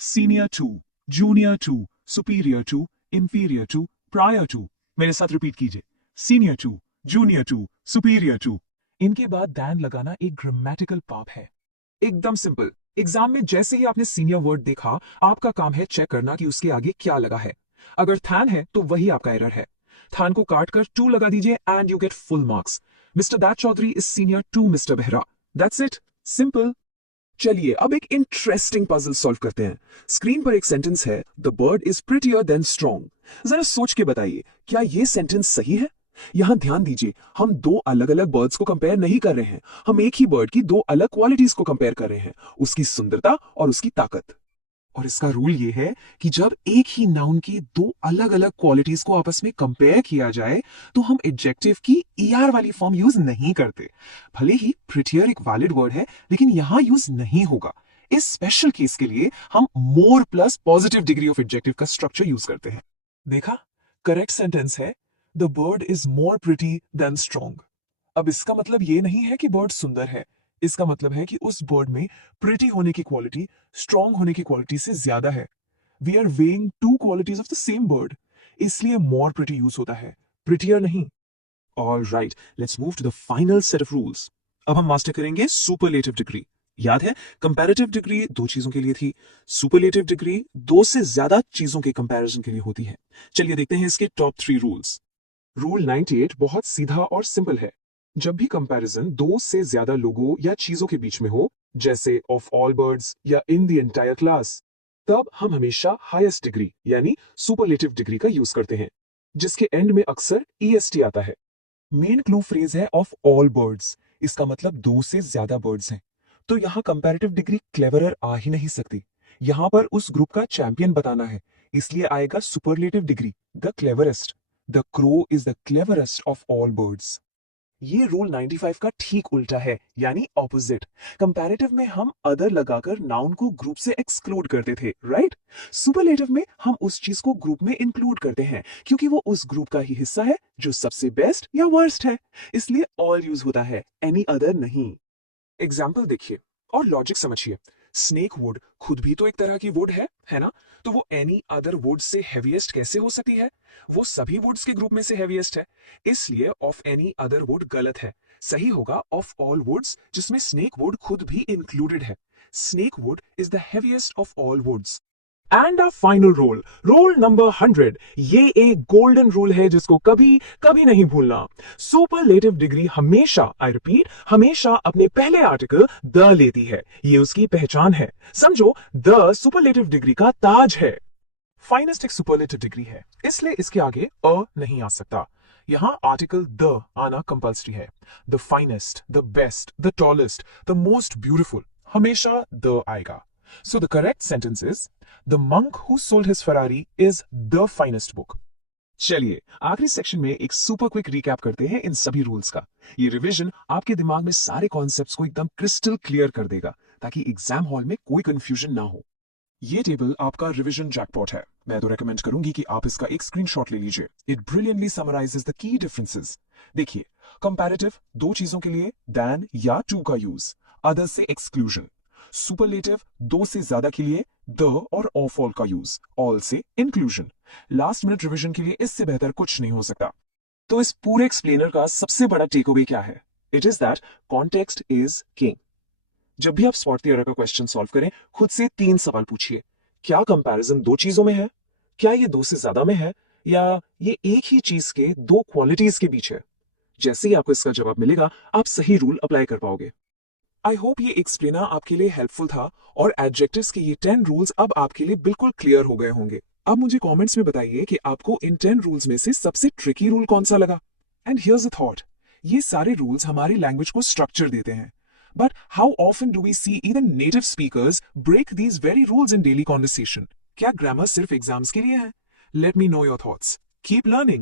Senior to, junior to, superior to, inferior to, prior to. मेरे साथ रिपीट कीजिए। Senior to, junior to, superior to. इनके बाद दैन लगाना एक ग्रामेटिकल पाप है। एकदम सिंपल। एग्जाम में जैसे ही आपने सीनियर वर्ड देखा, आपका काम है चेक करना कि उसके आगे क्या लगा है। अगर थैन है तो वही आपका एरर है। थैन को काट कर टू लगा दीजिए and you get full marks. Mister that Chaudhary is senior to mister Behera. That's it, simple. चलिए अब एक इंटरेस्टिंग पजल सॉल्व करते हैं। स्क्रीन पर एक सेंटेंस है, the bird is prettier then strong. जरा सोच के बताइए, क्या यह सेंटेंस सही है? यहां ध्यान दीजिए, हम दो अलग अलग बर्ड्स को कंपेयर नहीं कर रहे हैं। हम एक ही बर्ड की दो अलग क्वालिटीज को कंपेयर कर रहे हैं, उसकी सुंदरता और उसकी ताकत। और इसका रूल ये है कि जब एक ही नाउन की दो अलग अलग क्वालिटीज को आपस में कंपेयर किया जाए, तो हम एडजेक्टिव की ER वाली फॉर्म यूज नहीं करते। भले ही प्रिटियर एक वैलिड वर्ड है, लेकिन यहां यूज नहीं होगा। इस स्पेशल केस के लिए हम more plus positive degree of adjective का स्ट्रक्चर यूज करते हैं। देखा, करेक्ट सेंटेंस है the bird is more pretty than strong. अब इसका मतलब ये नहीं है कि बर्ड सुंदर है। इसका मतलब है कि उस बर्ड में प्रिटी होने की क्वालिटी स्ट्रॉन्ग होने की क्वालिटी से ज्यादा है। We are weighing two qualities of the same bird, इसलिए मोर प्रिटी यूज होता है, प्रिटियर नहीं। All right, let's move to the final set of rules. अब हम मास्टर करेंगे सुपरलेटिव डिग्री। याद है, कंपैरेटिव डिग्री दो चीजों के लिए थी, सुपरलेटिव डिग्री दो से ज्यादा चीजों के कंपैरिजन के लिए होती है। चलिए देखते हैं इसके टॉप 3 रूल्स। रूल 98 बहुत सीधा और सिंपल है। जब भी कंपैरिजन दो से ज्यादा लोगों या चीजों के बीच में हो, जैसे ऑफ ऑल बर्ड्स या इन द एंटायर क्लास, तब हम हमेशा हाईएस्ट डिग्री यानी सुपरलेटिव डिग्री का यूज करते हैं, जिसके एंड में अक्सर ईएसटी आता है। मेन क्लू फ्रेज है ऑफ ऑल बर्ड्स, इसका मतलब दो से ज्यादा बर्ड्स हैं। तो यहाँ कंपैरेटिव डिग्री क्लेवरर आ ही नहीं सकती। यहाँ पर उस ग्रुप का चैंपियन बताना है, इसलिए आएगा superlative degree, the cleverest. The crow is the cleverest of all birds. ये रूल 95 का ठीक उल्टा है, यानी ऑपोजिट। कंपैरेटिव में हम अदर लगाकर नाउन को ग्रुप से एक्सक्लूड करते थे, राइट? सुपरलेटिव में हम उस चीज को ग्रुप में इंक्लूड करते हैं, क्योंकि वो उस ग्रुप का ही हिस्सा है जो सबसे बेस्ट या वर्स्ट है। इसलिए ऑल यूज होता है, एनी अदर नहीं। एग्जाम्पल देखिए और लॉजिक समझिए। स्नेक वुड खुद भी तो एक तरह की वुड है ना? तो वो any other would say heaviest कैसे हो सकती है? वो सभी वुड्स के ग्रुप में से हेवीएस्ट है, इसलिए ऑफ एनी अदर वुड गलत है। सही होगा ऑफ ऑल वुड्स, जिसमें स्नेक वुड खुद भी इंक्लूडेड है। Snake wood is the heaviest of all woods. And a final rule, rule number 100। ये एक गोल्डन रूल है जिसको कभी कभी नहीं भूलना। सुपरलेटिव डिग्री हमेशा, आई रिपीट, हमेशा अपने पहले आर्टिकल द लेती है। ये उसकी पहचान है। समझो, द सुपरलेटिव डिग्री का ताज है। फाइनेस्ट एक सुपरलेटिव डिग्री है, इसलिए इसके आगे अ नहीं आ सकता। यहां आर्टिकल द आना कंपल्सरी है। The finest, the best, the tallest, the most beautiful, हमेशा द आएगा। So the correct sentence is, the monk who sold his Ferrari is the finest book. चलिए आखिरी सेक्शन में एक सुपर क्विक रिकैप करते हैं इन सभी रूल्स का। ये रिवीजन आपके दिमाग में सारे कॉन्सेप्ट्स को एकदम क्रिस्टल क्लियर कर देगा, ताकि एग्जाम हॉल में कोई कंफ्यूजन ना हो। ये टेबल आपका रिवीजन जैकपॉट है। मैं तो रेकमेंड करूंगी कि आप इसका एक स्क्रीनशॉट ले लीजिए। It brilliantly summarises the key differences. देखिए, कंपैरेटिव दो चीजों के लिए दैन या टू का यूज, अदर से एक्सक्लूजन। सुपरलेटिव दो से ज्यादा के लिए द और ऑफ ऑल का यूज, ऑल से इंक्लूजन। लास्ट मिनट रिवीजन के लिए इससे बेहतर कुछ नहीं हो सकता। तो इस पूरे एक्सप्लेनर का सबसे बड़ा टेक अवे क्या है? It is that context is king. जब भी आप स्पॉट थियरी का क्वेश्चन सॉल्व करें, खुद से 3 सवाल पूछिए। क्या कंपैरिजन दो चीजों में है? क्या ये दो से ज्यादा में है? या ये एक ही चीज के दो क्वालिटीज के बीच है? जैसे ही आपको इसका जवाब मिलेगा, आप सही रूल अप्लाई कर पाओगे। आई होप ये एक्सप्लेनर आपके लिए हेल्पफुल था और एडजेक्टिव्स के ये 10 रूल्स अब आपके लिए बिल्कुल क्लियर हो गए होंगे। अब मुझे कमेंट्स में बताइए कि आपको इन 10 रूल्स में से सबसे ट्रिकी रूल कौन सा लगा। एंड हियर्स अ थॉट, ये सारे रूल्स हमारी लैंग्वेज को स्ट्रक्चर देते हैं, but how often do we see even native speakers break these very rules in daily conversation? क्या ग्रामर सिर्फ एग्जाम्स के लिए है? Let me know your thoughts. Keep learning.